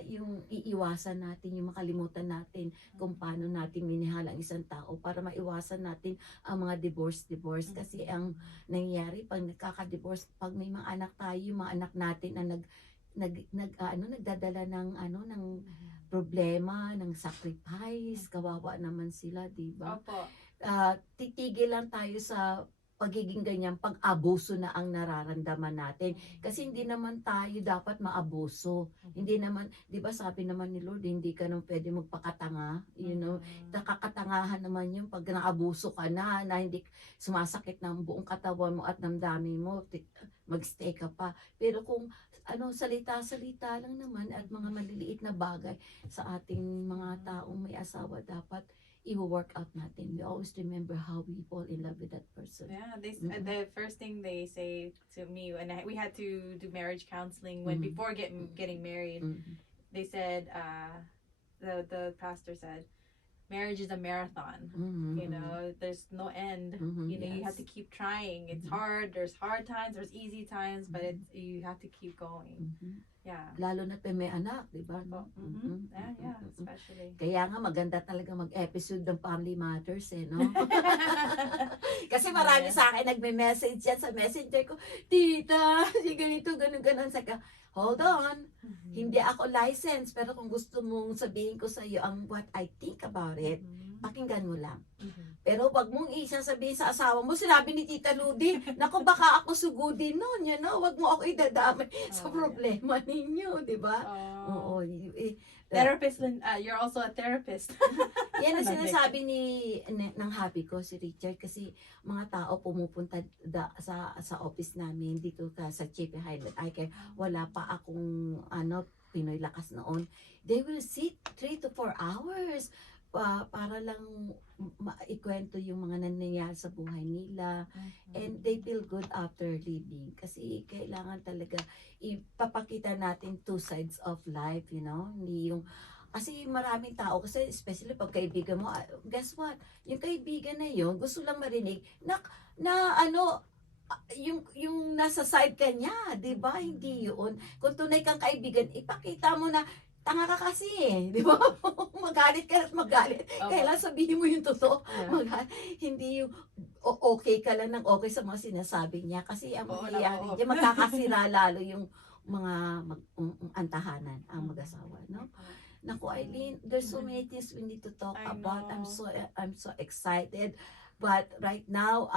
yung iiwasan natin, yung makalimutan natin kung paano natin minahal ang isang tao para maiwasan natin ang mga divorce. Kasi ang nangyayari pag nagkaka-divorce, pag may mga anak tayo, yung mga anak natin na nagdadala ng problema, ng sacrifice, kawawa naman sila, di ba? Opo. Titigil lang tayo sa pagiging ganyan, pag-abuso na ang nararamdaman natin. Kasi hindi naman tayo dapat maabuso. Hindi naman, di ba sabi naman ni Lord, hindi ka nang pwede magpakatanga. You know, nakakatangahan naman yung pag naabuso ka na hindi sumasakit ng buong katawan mo at damdamin mo, magstay ka pa. Pero kung salita-salita lang naman at mga maliliit na bagay sa ating mga taong may asawa, dapat i-work out natin. We always remember how we fall in love with that person. Yeah, the first thing they say to me when we had to do marriage counseling before getting married, they said, the pastor said, marriage is a marathon. You know, there's no end. You know, you have to keep trying. It's hard. There's hard times. There's easy times, but you have to keep going. Yeah. Lalo na may anak, di ba? Yeah, especially. Kaya nga maganda talaga mag-episode ng Family Matters, no? Kasi marami sa akin nagme-message yan sa messenger ko, Tita, si ganito, ganun. Saka, hold on, hindi ako licensed, pero kung gusto mong sabihin ko sa iyo ang what I think about it, pakinggan mo lang. Pero wag mong isasabihin sa asawa mo, sinabi ni Tita Ludi, naku baka ako sugudin nun, you know, wag mo ako idadamay sa problema ninyo, di ba? Oo. Therapist, you're also a therapist. Yan ang sinasabi ng hubby ko, si Richard, kasi mga tao pumupunta sa office namin dito sa Chaffey Highlands Eyecare. Wala pa akong Pinoy Lakas noon. They will sit 3 to 4 hours para lang ikwento yung mga nangyayari sa buhay nila, and they feel good after leaving, kasi kailangan talaga ipapakita natin two sides of life, you know, hindi yung kasi maraming tao, kasi especially pag kaibigan mo, guess what, yung kaibigan na yun gusto lang marinig na yung nasa side ka niya, di ba? Hindi yun. Kung tunay kang kaibigan, ipakita mo na tanga ka kasi di ba? Magalit ka at magalit. Kailan sabihin mo yung totoo. Hindi yung okay ka lang ng okay sa mga sinasabi niya. Kasi ang mangyayari niya, magkakasira lalo yung mga antahanan, ang mag-asawa. No? Naku, Aileen, there's so many things we need to talk about. I'm so excited. But right now,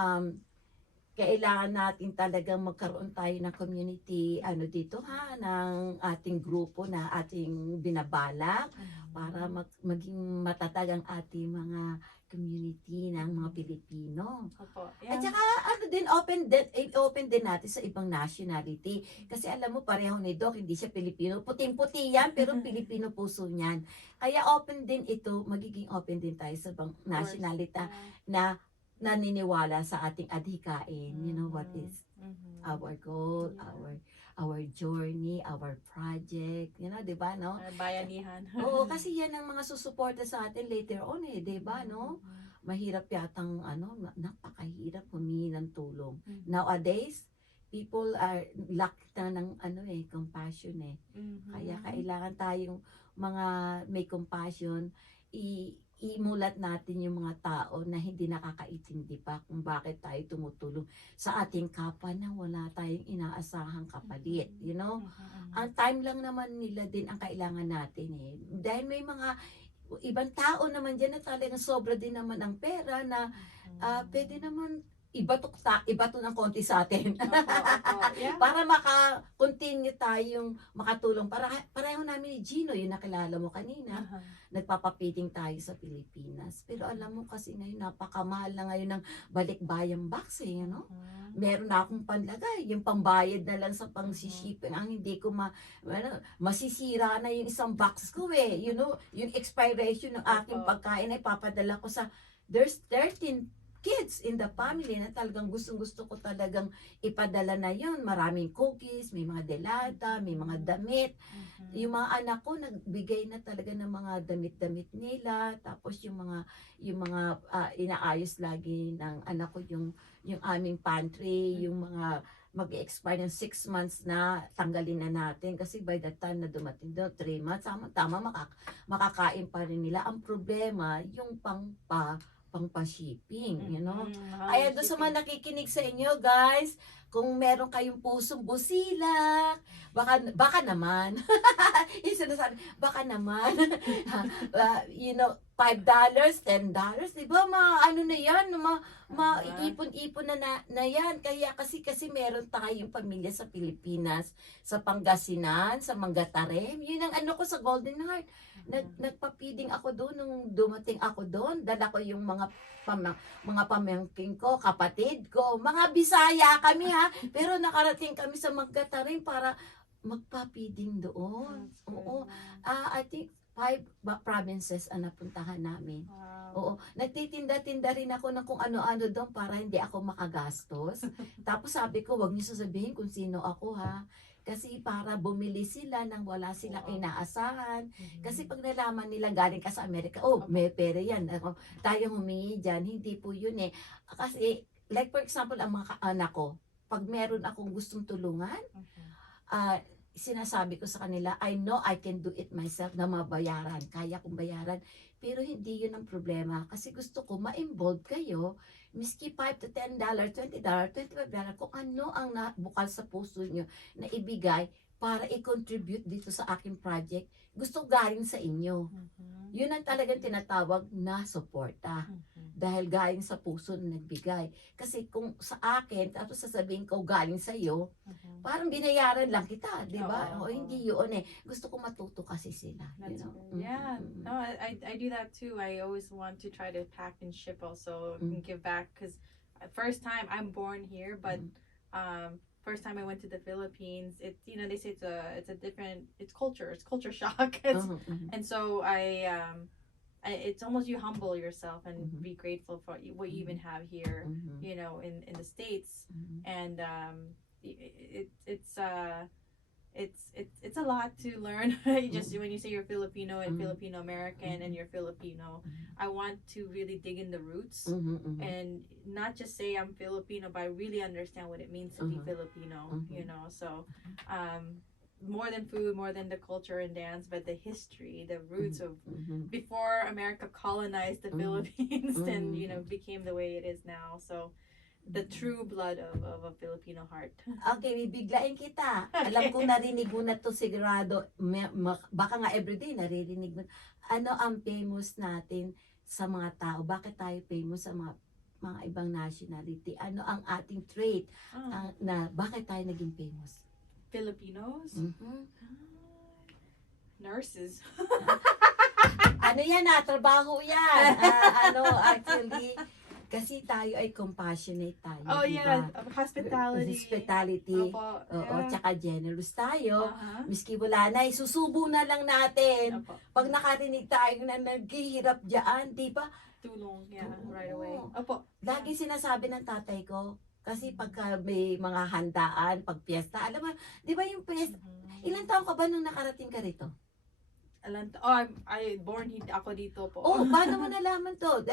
kailangan natin talagang magkaroon tayo ng community dito ng ating grupo na ating binabalak para maging matatag ang ating mga community ng mga Pilipino. At saka open din natin sa ibang nationality. Kasi alam mo, pareho ni Doc, hindi siya Pilipino. Puting-puti yan, pero Pilipino puso niyan. Kaya open din ito, magiging open din tayo sa ibang nationality na naniniwala sa ating adhikain. You know what is our goal, our journey, our project, you know, 'di ba, no? Bayanihan. Oo, kasi yan ang mga susuporta sa atin later on 'di ba, no? Mahirap yatang napakahirap humingi ng tulong. Nowadays, people are lack na ng compassion Kaya kailangan tayong mga may compassion, imulat natin yung mga tao na hindi nakakaintindi pa kung bakit tayo tumutulong sa ating kapwa na wala tayong inaasahang kapalit, you know? Ang time lang naman nila din ang kailangan natin Dahil may mga ibang tao naman dyan na talagang sobra din naman ang pera na pwede naman ibato ng konti sa atin. Para maka-continue tayong makatulong. Pareho namin ni Gino, yung nakilala mo kanina. Nagpapapiting tayo sa Pilipinas. Pero alam mo kasi ngayon, napakamahal na ngayon ng balikbayang box Meron na akong panlagay. Yung pambayad na lang sa pang-shipping. Ang hindi ko masisira na yung isang box ko You know, yung expiration ng aking pagkain ay papadala ko sa, there's 13 kids in the family na talagang gustong-gusto ko talagang ipadala na yun. Maraming cookies, may mga delata, may mga damit. Yung mga anak ko nagbigay na talaga ng mga damit-damit nila. Tapos yung mga inaayos lagi ng anak ko yung aming pantry, yung mga mag-expire ng 6 months na tanggalin na natin kasi by the time na dumating doon 3 months, tama makakain pa rin nila. Ang problema yung pang-shipping, you know. Kaya doon sa mga nakikinig sa inyo, guys, kung meron kayong pusong busilak, baka naman. Yung sinasabi, baka naman. You know, $5, $10, di ba? Ano na yan, maipon-ipon na yan. Kaya kasi meron tayong pamilya sa Pilipinas, sa Pangasinan, sa Mangatarem. Yun ang ano ko sa Golden Heart. Nagpa-feeding ako doon nung dumating ako doon. Dala ko yung mga pamangkin ko, kapatid ko, mga Bisaya kami ha. Pero nakarating kami sa Mangatarem para magpa-feeding doon. Oo. I think 5 provinces ang napuntahan namin. Wow. Oo. Nagtitinda-tinda rin ako ng kung ano-ano doon para hindi ako makagastos. Tapos sabi ko, wag niyo sasabihin kung sino ako ha. Kasi para bumili sila nang wala silang inaasahan. Kasi pag nalaman nila galing ka sa Amerika, oh, may pera yan. Tayo humingi dyan. Hindi po yun eh. Kasi, like for example, ang mga anak ko, pag meron akong gustong tulungan, sinasabi ko sa kanila, I know I can do it myself na mabayaran. Kaya kong bayaran. Pero hindi yun ang problema. Kasi gusto ko ma-involve kayo. Miski $5 to $10, $20, $25, kung ano ang bukal sa puso nyo na ibigay para i-contribute dito sa aking project, gusto galing sa inyo. Yun ang talagang tinatawag na suporta. Dahil galing sa puso na nagbigay. Kasi kung sa akin, tapos sasabihin ko galing sa iyo, parang binayaran lang kita, di ba? O hindi yun eh. Gusto ko matuto kasi sila. That's you know? good. Yeah. No, I do that too. I always want to try to pack and ship also and give back because first time I'm born here, but first time I went to the Philippines, it's they say it's a different culture shock. And so it's almost you humble yourself and be grateful for what you even have here, in the States. And it's a lot to learn. Just when you say you're Filipino and Filipino American and you're Filipino, I want to really dig in the roots and not just say I'm Filipino, but I really understand what it means to be Filipino. So more than food, more than the culture and dance, but the history, the roots of before America colonized the Philippines and became the way it is now. So the true blood of a Filipino heart. Okay, bibiglain kita. Alam ko narinig mo na to sigurado. Baka nga everyday naririnig mo. Ano ang famous natin sa mga tao? Bakit tayo famous sa mga ibang nationality? Ano ang ating trait na bakit tayo naging famous? Filipinos? Nurses. Ano yan trabaho yan. Actually, kasi tayo ay compassionate tayo. Oh, yeah. Hospitality. Oo, tsaka generous tayo. Miski wala na, susubo na lang natin. Pag nakarinig tayo na naghihirap dyan, di ba? Tulong, right away. Lagi sinasabi ng tatay ko, kasi pagka may mga handaan, pag piyesta, alam mo, di ba yung piyesta, ilang taon ka ba nung nakarating ka rito? I born ako dito po. Oh, paano mo nalaman to?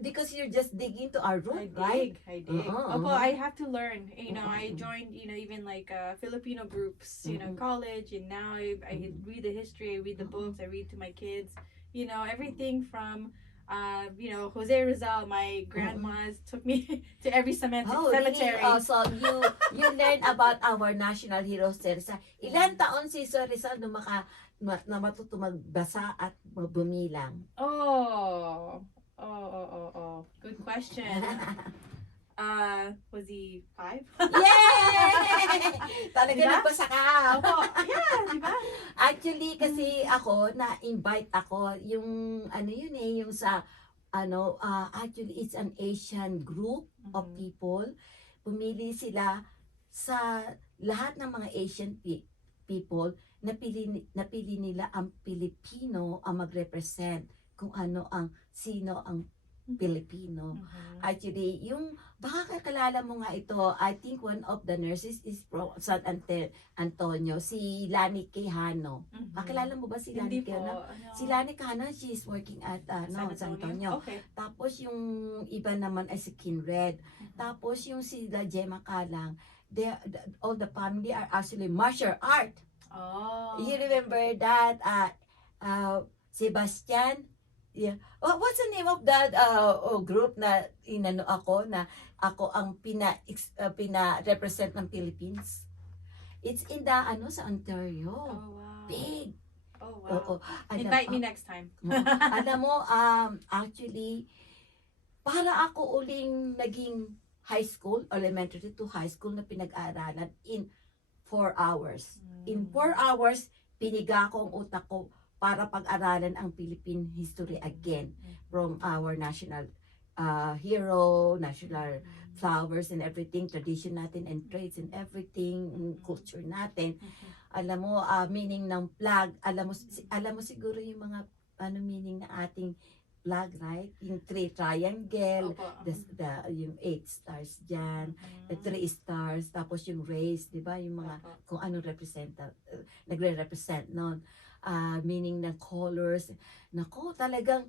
Because you're just digging to our root, right? I dig. I have to learn. I joined, even like Filipino groups, college, and now I read the history, I read the books, I read to my kids, everything from Jose Rizal, my grandmas took me to every cemetery. Really? Oh, so you learn about our national hero, Rizal. Ilan taon si Sir Rizal nung na matuto magbasa at bumilang? Good question. Was he 5? Yay! Talaga diba? nagbasa ka. Diba? Actually, kasi ako, na-invite ako, yung yung sa, actually, it's an Asian group of people. Pumili sila sa lahat ng mga Asian people, napili nila ang Pilipino ang mag-represent kung sino ang Pilipino. Actually, baka kakilala mo nga ito, I think one of the nurses is from San Antonio, si Lani Quijano. Kakilala mo ba si Lani Quijano? Si Lani Quijano, she is working at San Antonio. Okay. Tapos yung iba naman ay si Kinred. Tapos yung sila Gemma Kalang, all the family are actually martial art. Oh. You remember that? Sebastian Yeah. What's the name of that group na inano ako na ako ang pina-represent ng Philippines? It's in the sa Ontario. Oh, wow. Big. Oh, Oo. wow. Invite me next time. Alam mo, actually, para ako uling naging high school, elementary to high school na pinag-aaralan in 4 hours. In 4 hours, piniga ko ang utak ko para pag-aralan ang Philippine history again from our national hero, national flowers and everything, tradition natin and trades and everything, culture natin. Alam mo, meaning ng flag, alam mo siguro yung mga meaning na ating flag, right? Yung 3 triangle, yung 8 stars dyan, 3 stars, tapos yung race, di ba? Yung mga kung ano nagre-represent nun. Meaning ng colors. Nako, talagang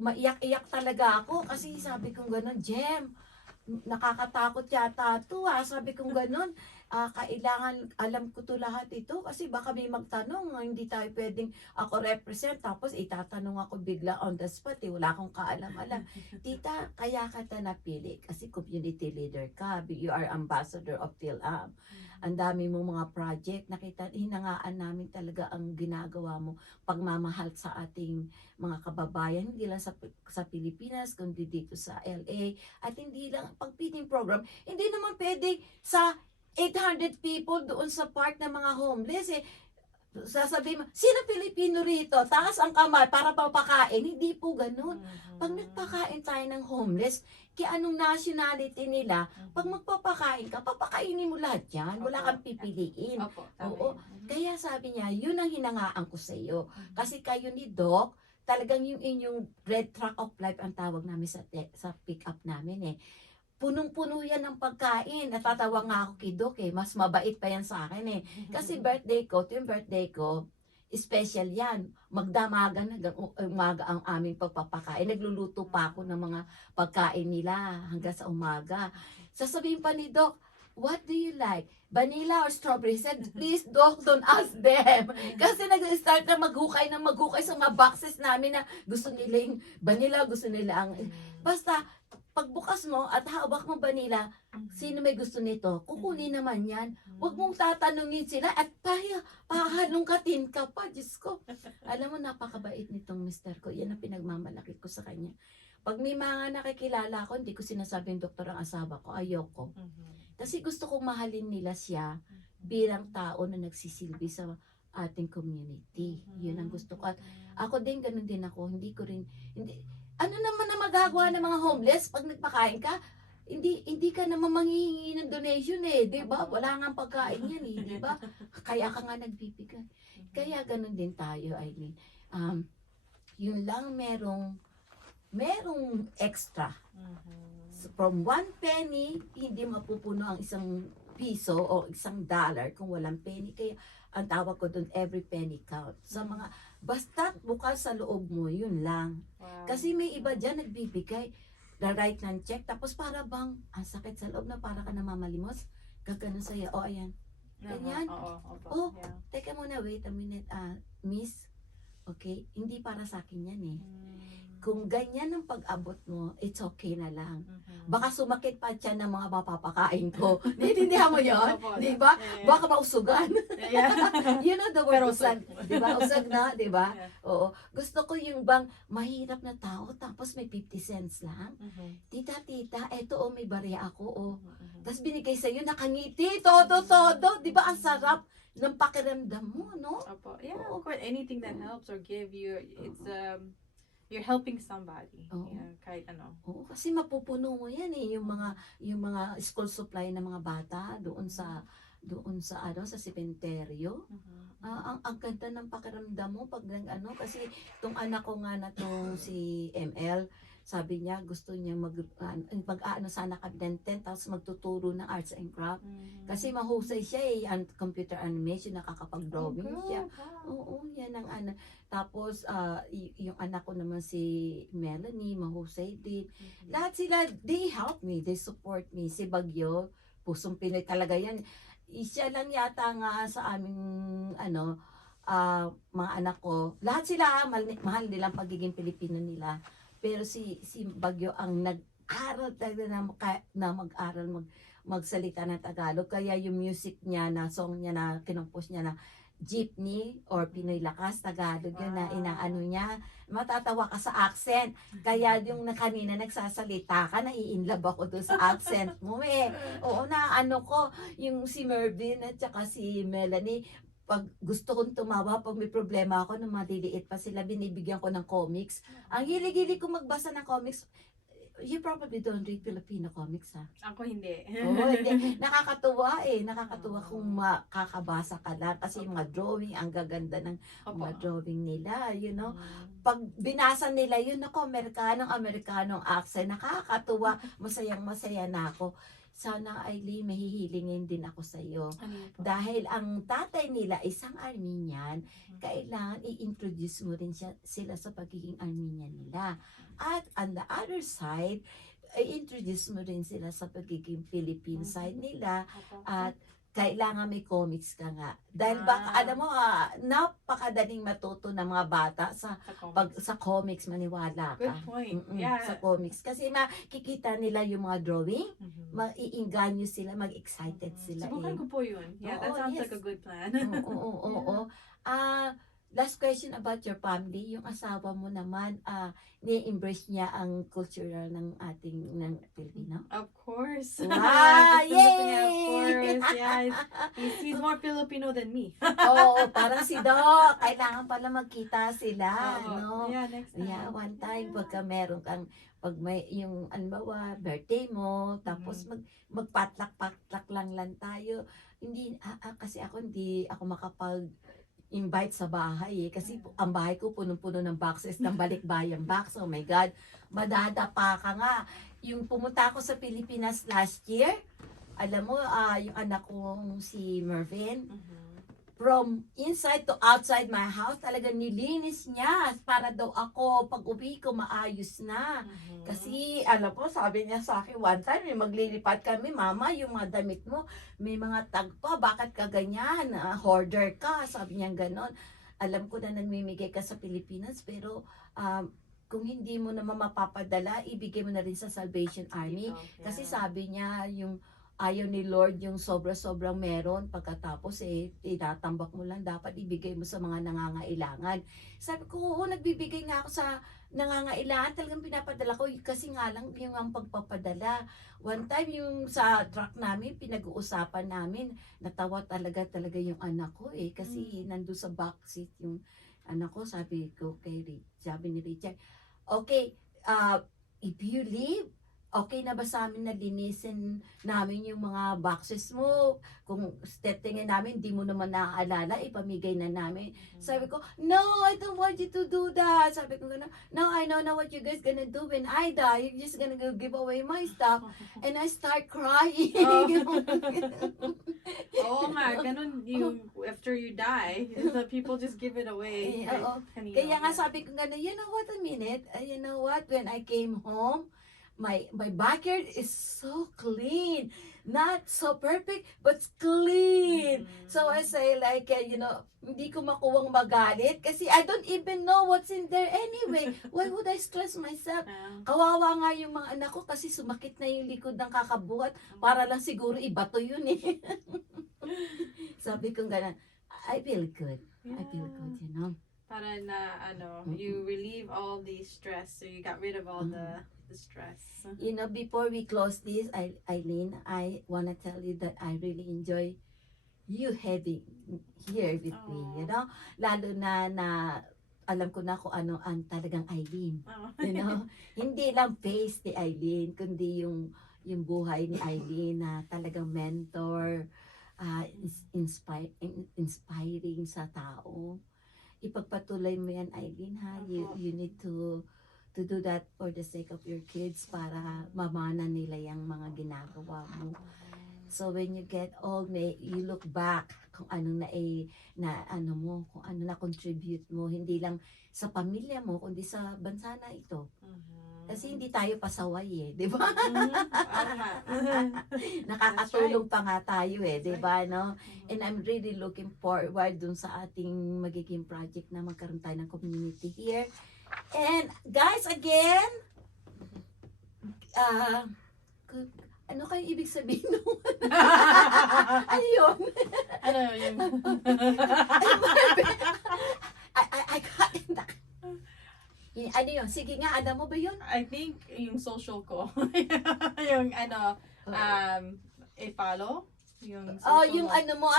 maiyak-iyak talaga ako kasi sabi kong gano'n, Jem, nakakatakot yata ito sabi kong gano'n. Kailangan alam ko to lahat ito kasi baka may magtanong, hindi tayo pwedeng ako represent tapos itatanong ako bigla on the spot, wala akong kaalam-alam. Tita, kaya kita napili kasi community leader ka, you are ambassador of PhilAm. Ang dami mong mga project, nakita, hinangaan namin talaga ang ginagawa mo, pagmamahal sa ating mga kababayan, hindi lang sa Pilipinas, kundi dito sa LA, at hindi lang pag-feeding program, hindi naman pwede sa 800 people doon sa park ng mga homeless sasabihin mo, sino Pilipino rito? Taas ang kamay para papakain. Hindi po ganun. Pag nagpakain tayo ng homeless, kaya anong nationality nila, pag magpapakain ka, papakainin mo lahat yan. Wala kang pipiliin. Oo. Kaya sabi niya, yun ang hinangaan ko sa iyo. Kasi kayo ni Doc, talagang yung inyong red truck of life ang tawag namin sa pick up namin punong-puno yan ng pagkain. Natatawa nga ako kay Doc mas mabait pa yan sa akin Kasi birthday ko, special yan. Magdamagan hanggang umaga ang aming pagpapakain. Nagluluto pa ako ng mga pagkain nila hanggang sa umaga. Sasabihin pa ni Doc, what do you like? Vanilla or strawberry? He said, please Doc, don't ask them. Kasi nag-start na maghukay sa mga boxes namin na gusto nila yung vanilla, gusto nila ang... Basta, pagbukas mo at hawak mo vanilla, sino may gusto nito? Kukunin naman yan. Huwag mong tatanungin sila at pahalungkatin ka pa. Diyos ko. Alam mo, napakabait nitong mister ko. Yan ang pinagmamalaki ko sa kanya. Pag may mga nakikilala ko, hindi ko sinasabi yung doktor ang asawa ko. Ayoko. Kasi gusto kong mahalin nila siya bilang tao na nagsisilbi sa ating community. Yun ang gusto ko. At ako din, ganun din ako. Ano naman na magagawa ng mga homeless pag nagpakain ka? Hindi ka naman manghihingi ng donation di ba? Wala nga pagkain yan di ba? Kaya ka nga nagbibigay. Kaya ganun din tayo, Aileen. Yun lang merong extra. So from 1 penny, hindi mapupuno ang isang piso o $1 kung walang penny. Kaya ang tawag ko doon, every penny count. Sa mga, basta bukas sa loob mo, yun lang. Wow. Kasi may iba dyan nagbibigay, write ng check, tapos para bang, ang sakit sa loob na para ka namamalimos, gagano sa'yo, ayan. Ganyan. Teka muna, wait a minute, miss, okay, hindi para sa akin yan Kung ganyan ang pag-abot mo, it's okay na lang. Baka sumakit pa siya ng mga mapapakain ko. Naiintindihan mo yun? Di ba? Baka mausugan. You know the word usag. Di ba? Usag na, di ba? Oo. Gusto ko yung bang mahirap na tao, tapos may 50 cents lang. Tita, eto may barya ako. Tapos binigay sa'yo, nakangiti, todo. Di ba? Ang sarap ng pakiramdam mo, no? Yeah, of course, anything that helps or give you, it's you're helping somebody. Yeah, kahit ano. Oo, kasi mapupuno mo yan yung mga school supply ng mga bata doon sa sa sementeryo. Ang ganda ng pakiramdam mo pag kasi tong anak ko nga na to si ML, sabi niya gusto niya mag-ano sana kami ng 10 tapos magtuturo ng arts and craft. Kasi mahusay siya computer animation, nakakapag-drawing siya. Oo, yan ang Tapos, yung anak ko naman si Melanie, mahusay din. Lahat sila, they help me, they support me. Si Bagyo, pusong Pinoy talaga yan. Siya lang yata nga sa aming, mga anak ko, lahat sila mahal nilang pagiging Pilipino nila. Pero si Bagyo ang nag-aral talaga na mag-aral, magsalita ng Tagalog. Kaya yung music niya na song niya na kinumpos niya na Jeepney or Pinoy Lakas, Tagalog yun na inaano niya. Matatawa ka sa accent. Kaya yung kanina nagsasalita ka, nai-inlove ako doon sa accent mo eh. Oo na, ano ko, yung si Mervin at saka si Melanie, pag gusto kong tumawa, pag may problema ako, nung maliliit pa sila, binibigyan ko ng comics. Ang hilig-hilig ko magbasa ng comics. You probably don't read Filipino comics, ha? Ako hindi. Oo, hindi. Nakakatuwa eh. Nakakatuwa kung makakabasa ka lang. Kasi yung mga drawing, ang gaganda ng mga drawing nila, you know. Pag binasa nila yun, ako, Amerikanong accent, nakakatuwa. Masayang-masaya na ako. Sana, Aileen, mahihilingin din ako sa iyo. Dahil ang tatay nila isang Armenian, kailangan i-introduce mo rin sila sa pagiging Armenian nila. At on the other side, i-introduce mo rin sila sa pagiging Philippine side nila. At kailangan may comics ka nga. Dahil baka, alam mo, napakadaling matuto ng mga bata sa comics, maniwala ka. Good point. Yeah. Sa comics. Kasi makikita nila yung mga drawing, maiinganyo sila, mag-excited sila. Subukan ko po yun. Yeah, that sounds like a good plan. Oo. Last question about your family. Yung asawa mo naman, ni-embrace niya ang cultural ng Filipino? Of course. Wow! Yay! Of course. Yeah. He's more Filipino than me. Oo, parang si Doc. Kailangan pala magkita sila. No? Yeah, next time. Yeah, one time, pagka meron kang, pag may, yung, birthday mo, tapos magpatlak-patlak lang tayo. Hindi, kasi hindi ako invite sa bahay eh. Kasi ang bahay ko punong-puno ng boxes ng balikbayang box. Oh my God, madadapa ka nga. Yung pumunta ako sa Pilipinas last year, alam mo, yung anak kong si Mervin, from inside to outside my house, talaga nilinis niya para daw ako, pag uwi ko, maayos na. Kasi, alam po, sabi niya sa akin, one time, may maglilipat kami, mama, yung mga damit mo, may mga tag pa, bakit ka ganyan? Hoarder ka, sabi niya ganon. Alam ko na namimigay ka sa Pilipinas, pero kung hindi mo naman mapapadala, ibigay mo na rin sa Salvation Army. Kasi sabi niya, yung ayaw ni Lord yung sobra-sobrang meron, pagkatapos itatambak mo lang, dapat ibigay mo sa mga nangangailangan. Sabi ko, oo, nagbibigay nga ako sa nangangailangan, talagang pinapadala ko, kasi nga lang yung ang pagpapadala. One time yung sa truck namin, pinag-uusapan namin, natawa talaga yung anak ko kasi nandun sa backseat yung anak ko, sabi ni Richard, okay, if you leave, okay na ba sa amin na linisin namin yung mga boxes mo? Kung tingin namin, di mo naman naaalala, ipamigay na namin. Sabi ko, no, I don't want you to do that. Sabi ko, no, I know what you guys gonna do when I die. You're just gonna go give away my stuff. And I start crying. Oo nga, ganun yung after you die, the people just give it away. Kaya nga sabi ko you know what, a minute, you know what, when I came home, my backyard is so clean, not so perfect, but clean. So I say hindi ko makuwang magalit kasi I don't even know what's in there anyway. Why would I stress myself? Kawawa nga yung mga anak ko kasi sumakit na yung likod ng kakabuhat para lang siguro ibato yun eh. Sabi ko I feel good. I feel good, you know. Para na you relieve all the stress, so you got rid of all the stress. You know, before we close this, Aileen, I want to tell you that I really enjoy you having here with me, you know? Lalo na alam ko na kung ano ang talagang Aileen, you know? Hindi lang face ni Aileen, kundi yung buhay ni Aileen na talagang mentor, inspiring sa tao. Ipagpatuloy mo yan, Aileen, ha? You need to do that for the sake of your kids para mamana nila yung mga ginagawa mo. So when you get old, you look back kung ano kung ano na contribute mo, hindi lang sa pamilya mo, kundi sa bansa na ito. Kasi hindi tayo pasaway di ba? Tama. Nakakatulong pa nga tayo di ba, no? And I'm really looking forward dun sa ating magiging project na magkaroon tayo ng community here. And guys, again, ano kayo ibig sabihin nung ayun? Ano yun? I got it. Ano yun? Sige nga, alam mo ba yun? I think yung social ko. Yung i-follow. Yung social yung ano mo,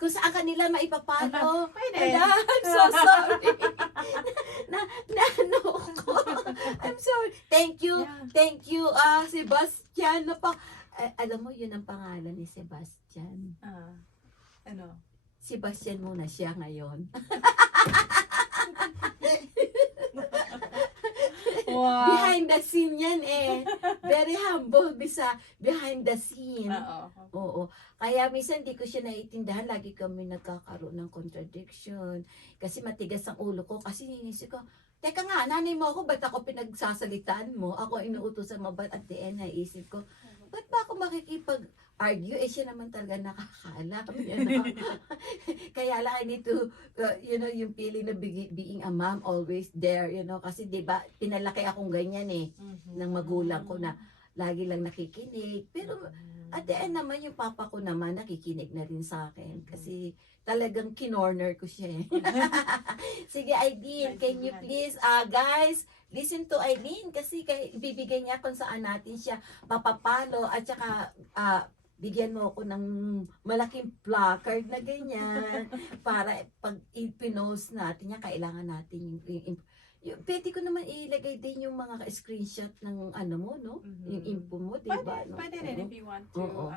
kung saan kanila maipapalo. Pwede. I'm so sorry. ano ko. I'm sorry. Thank you. Yeah. Thank you, Sebastian. Alam mo, yun ang pangalan ni Sebastian. Ano? Sebastian muna siya ngayon. Wow. Behind the scene yan Very humble behind the scene. Oo. Kaya minsan di ko siya naiintindihan. Lagi kami nagkakaroon ng contradiction. Kasi matigas ang ulo ko. Kasi inisip ko, teka nga, nanay mo ako, ba't ako pinagsasalitaan mo? Ako inuutosan mo, but at the end, naisip ko, ba't ba ako makikipag-argue? Siya naman talaga nakakaalam. Kaya lang, I need to, yung feeling na being a mom, always there, kasi diba, pinalaki akong ganyan ng magulang ko na lagi lang nakikinig. Pero at the end naman, yung papa ko naman nakikinig na rin sa akin. Kasi talagang kinorner ko siya Sige, Aileen, can you please, guys, listen to Aileen kasi ibibigay niya kung saan natin siya papapalo at saka bigyan mo ako ng malaking placard na ganyan para pag i-pinost natin niya, kailangan natin pwede ko naman ilagay din yung mga screenshot ng ano mo, no? Yung info mo, diba? Pwede rin if you want to.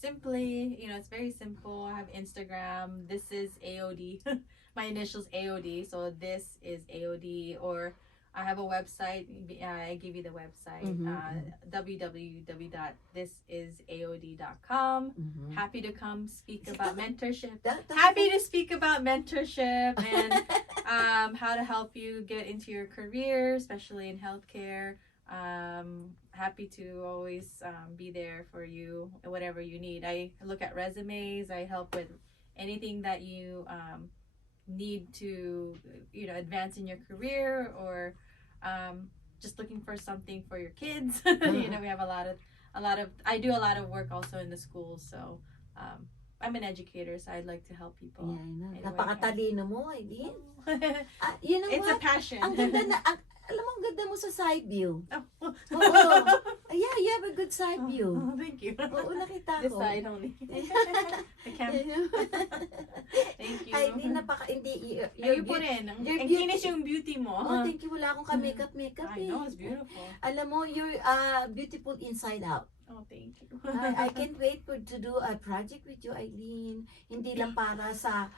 Simply, it's very simple. I have Instagram. This is AOD. My initials AOD. So this is AOD. Or I have a website. I give you the website. www.thisisaod.com. Happy to come speak about mentorship. Happy to speak about mentorship and how to help you get into your career, especially in healthcare. Happy to always be there for you, whatever you need. I look at resumes. I help with anything that you need to, advance in your career, or just looking for something for your kids. We have a lot of. I do a lot of work also in the schools, so I'm an educator, so I'd like to help people. Yeah, I know. Napakatalino mo, Aileen. It's a passion. Ang ganda na. Alam mo, ang ganda mo sa side view. Oo. Yeah, you have a good side view. Thank you. Oo, nakita ko. This side only. The camera. Thank you. Ay, hindi, Ayun po rin. Ang kinis yung beauty mo. Oh, thank you. Wala akong ka-makeup I know, it's beautiful. Alam mo, you're beautiful inside out. Oh, thank you. I can't wait to do a project with you, Aileen. Hindi lang para sa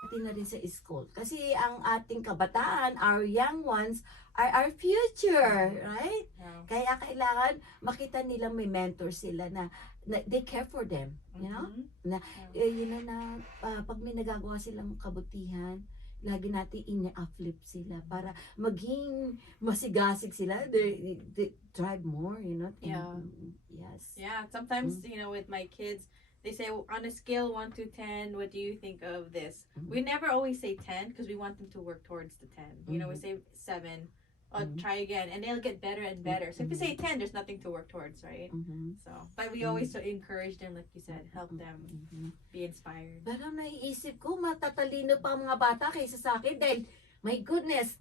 atin na rin sa school. Kasi ang ating kabataan, our young ones, are our future, right? Yeah. Kaya kailangan makita nila may mentor sila na they care for them, na pag may nagagawa silang kabutihan, lagi natin ina-uplift sila para maging masigasig sila. They drive more, Yeah. Yes. Yeah, sometimes, with my kids, they say, on a scale 1 to 10, what do you think of this? We never always say 10 because we want them to work towards the 10. We say 7, or try again, and they'll get better and better. So if you say 10, there's nothing to work towards, right? So, but we always encourage them, like you said, help them be inspired. Pero naiisip ko, matatalino pa ang mga bata kaysa sa akin dahil, my goodness,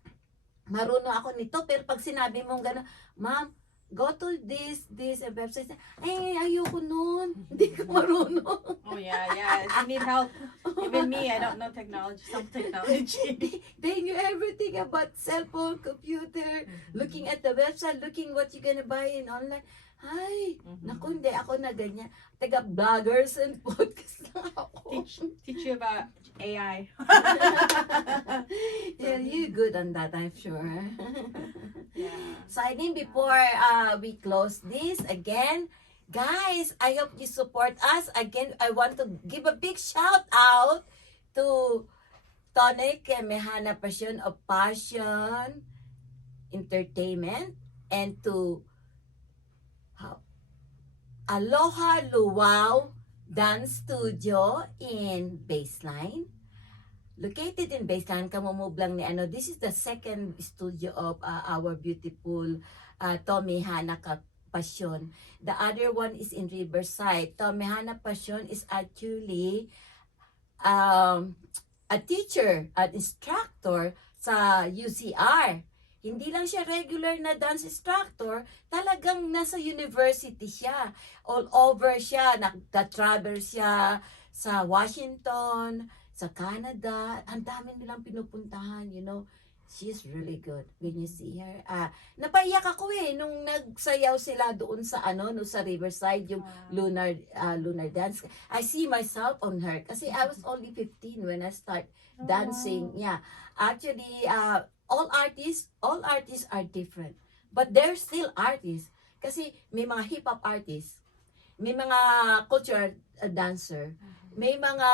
marunong ako nito. Pero pag sinabi mong gano'n, ma'am, go to this website. Ay, ayoko nun. Hindi ko marunong. Oh, yeah. You need help. Even me, I don't know some technology. They knew everything about cellphone, computer, looking at the website, looking what you're gonna buy in online. Ay, naku, hindi ako na ganyan. Taga-bloggers and podcast lang ako. Teach you about AI. Yeah, you're good on that, I'm sure. Yeah. So I think before we close this again, guys, I hope you support us. Again, I want to give a big shout out to Toni, Kemehana, Pasion of Pasion, entertainment, and to ALOHA Luau Dance Studio in Baseline. Located in Baseline, kamumove lang ni this is the second studio of our beautiful Kemehana Pasion. The other one is in Riverside. Kemehana Pasion is actually a teacher, an instructor sa UCR. Hindi lang siya regular na dance instructor, talagang nasa university siya. All over siya, nag-travel siya sa Washington, sa Canada. Ang dami nilang pinupuntahan, She's really good when you see her. Napaiyak ako nung nagsayaw sila doon sa sa Riverside, yung lunar dance. I see myself on her kasi I was only 15 when I start dancing. Yeah. Actually, all artists are different. But they're still artists. Kasi may mga hip-hop artists, may mga cultural dancer, may mga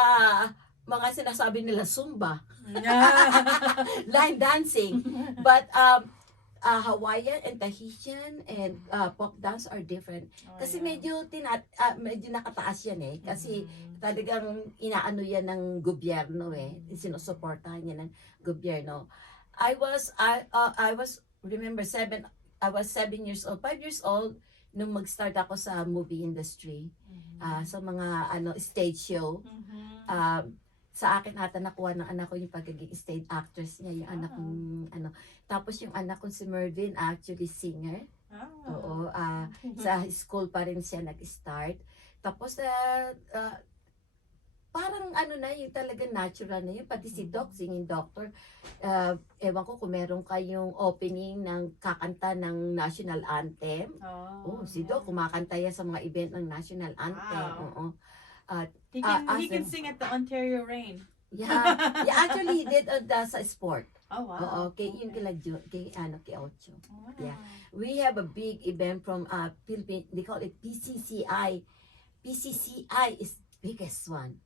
sinasabi nila Zumba, line dancing. But Hawaiian and Tahitian and folk dance are different. Kasi medyo nakataas yan Kasi talagang inaano yan ng gobyerno sinusuportahan yan ng gobyerno. I was 7 years old, 5 years old nung mag-start ako sa movie industry. Sa mga stage show. Sa akin ata nakuha ng anak ko yung pagiging stage actress niya, yung anak kong Tapos yung anak kong si Mervin actually singer. Oo, sa school pa rin siya nag-start. Tapos parang yung talagang natural na yun. Pati si Doc, singing doctor. Ewan ko kung meron kayong opening ng kakanta ng national anthem. Si Doc, kumakanta yan sa mga event ng national anthem. Oo. He can sing at the Ontario Rain. Yeah, actually he did sa sport. Oh wow. Oo, kay Ocho. Yeah. We have a big event from Philippines. They call it PCCI. PCCI is biggest one.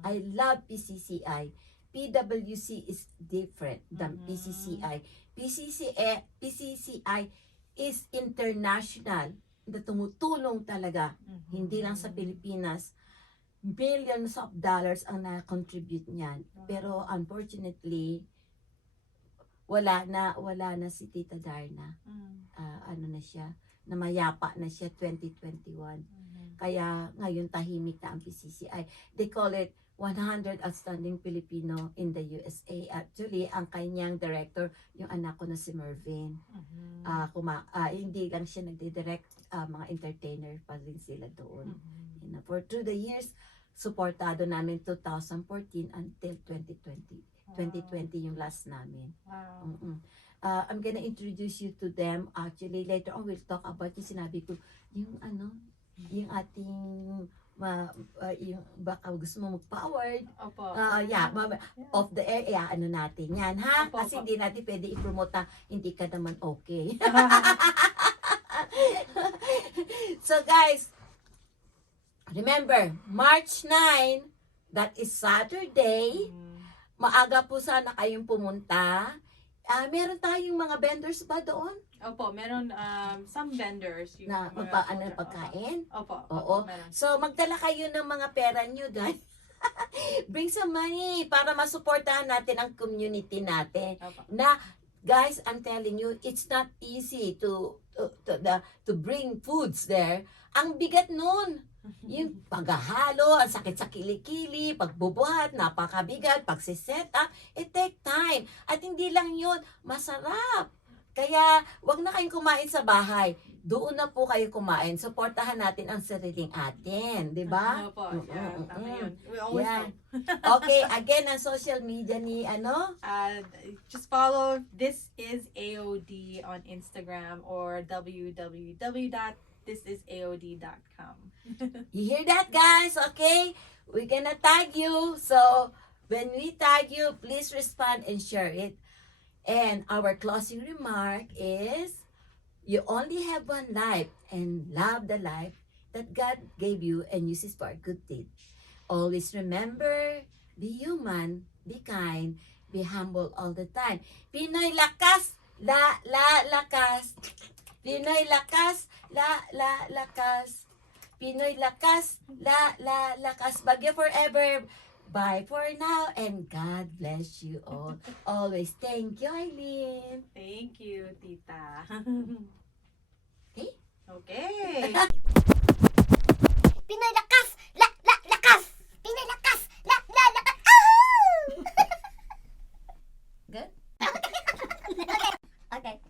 I love PCCI. PWC is different than PCCI. PCCI is international. Na tumutulong talaga. Hindi lang sa Pilipinas. Billions of dollars ang na-contribute niyan. Pero unfortunately, wala na si Tita Darna. Na siya, namayapa na siya 2021. Kaya ngayon tahimik na ang PCCI. They call it 100 Outstanding Filipino in the USA. Actually, ang kanyang director, yung anak ko na si Mervin. Hindi lang siya nagdi-direct, mga entertainer pa rin sila doon. For through the years, supportado namin 2014 until 2020. 2020 yung last namin. Wow. I'm gonna introduce you to them. Actually, later on, we'll talk about yung sinabi ko, yung yung ating yung baka gusto mo mag-forward. Opo. Off the air, natin yan, ha? Opo, Kasi hindi natin pwede i-promote hindi ka naman okay. So guys, remember, March 9, that is Saturday. Maaga po sana kayong pumunta. Meron tayong mga vendors ba doon? Opo, meron some vendors yung Na pagkain? Opo. Oo. Meron. So magdala kayo ng mga pera nyo, guys. Bring some money para masuportahan natin ang community natin. Opo. Na guys, I'm telling you, it's not easy to bring foods there. Ang bigat nun. Yung paghahalo, ang sakit sa kilikili, pagbubuhat, napakabigat, pagsiset up, it take time. At hindi lang yun, masarap. Kaya, wag na kayong kumain sa bahay. Doon na po kayo kumain. Suportahan natin ang sariling atin. Di ba? Opo. Yeah, tama yun. We always hope. Okay, again, ang social media ni just follow This Is AOD on Instagram or www.thisisaod.com. You hear that, guys? Okay? We're gonna tag you. So, when we tag you, please respond and share it. And our closing remark is, you only have one life and love the life that God gave you and uses for a good deed. Always remember, be human, be kind, be humble all the time. Pinoy Lakas, lakas. Pinoy Lakas, lakas. Pinoy Lakas, lakas. Bagyo forever. Bye for now and God bless you all. Always. Thank you, Aileen. Thank you, Tita. Okay? Okay. Pinoy Lakas! Lakas! Pinoy Lakas!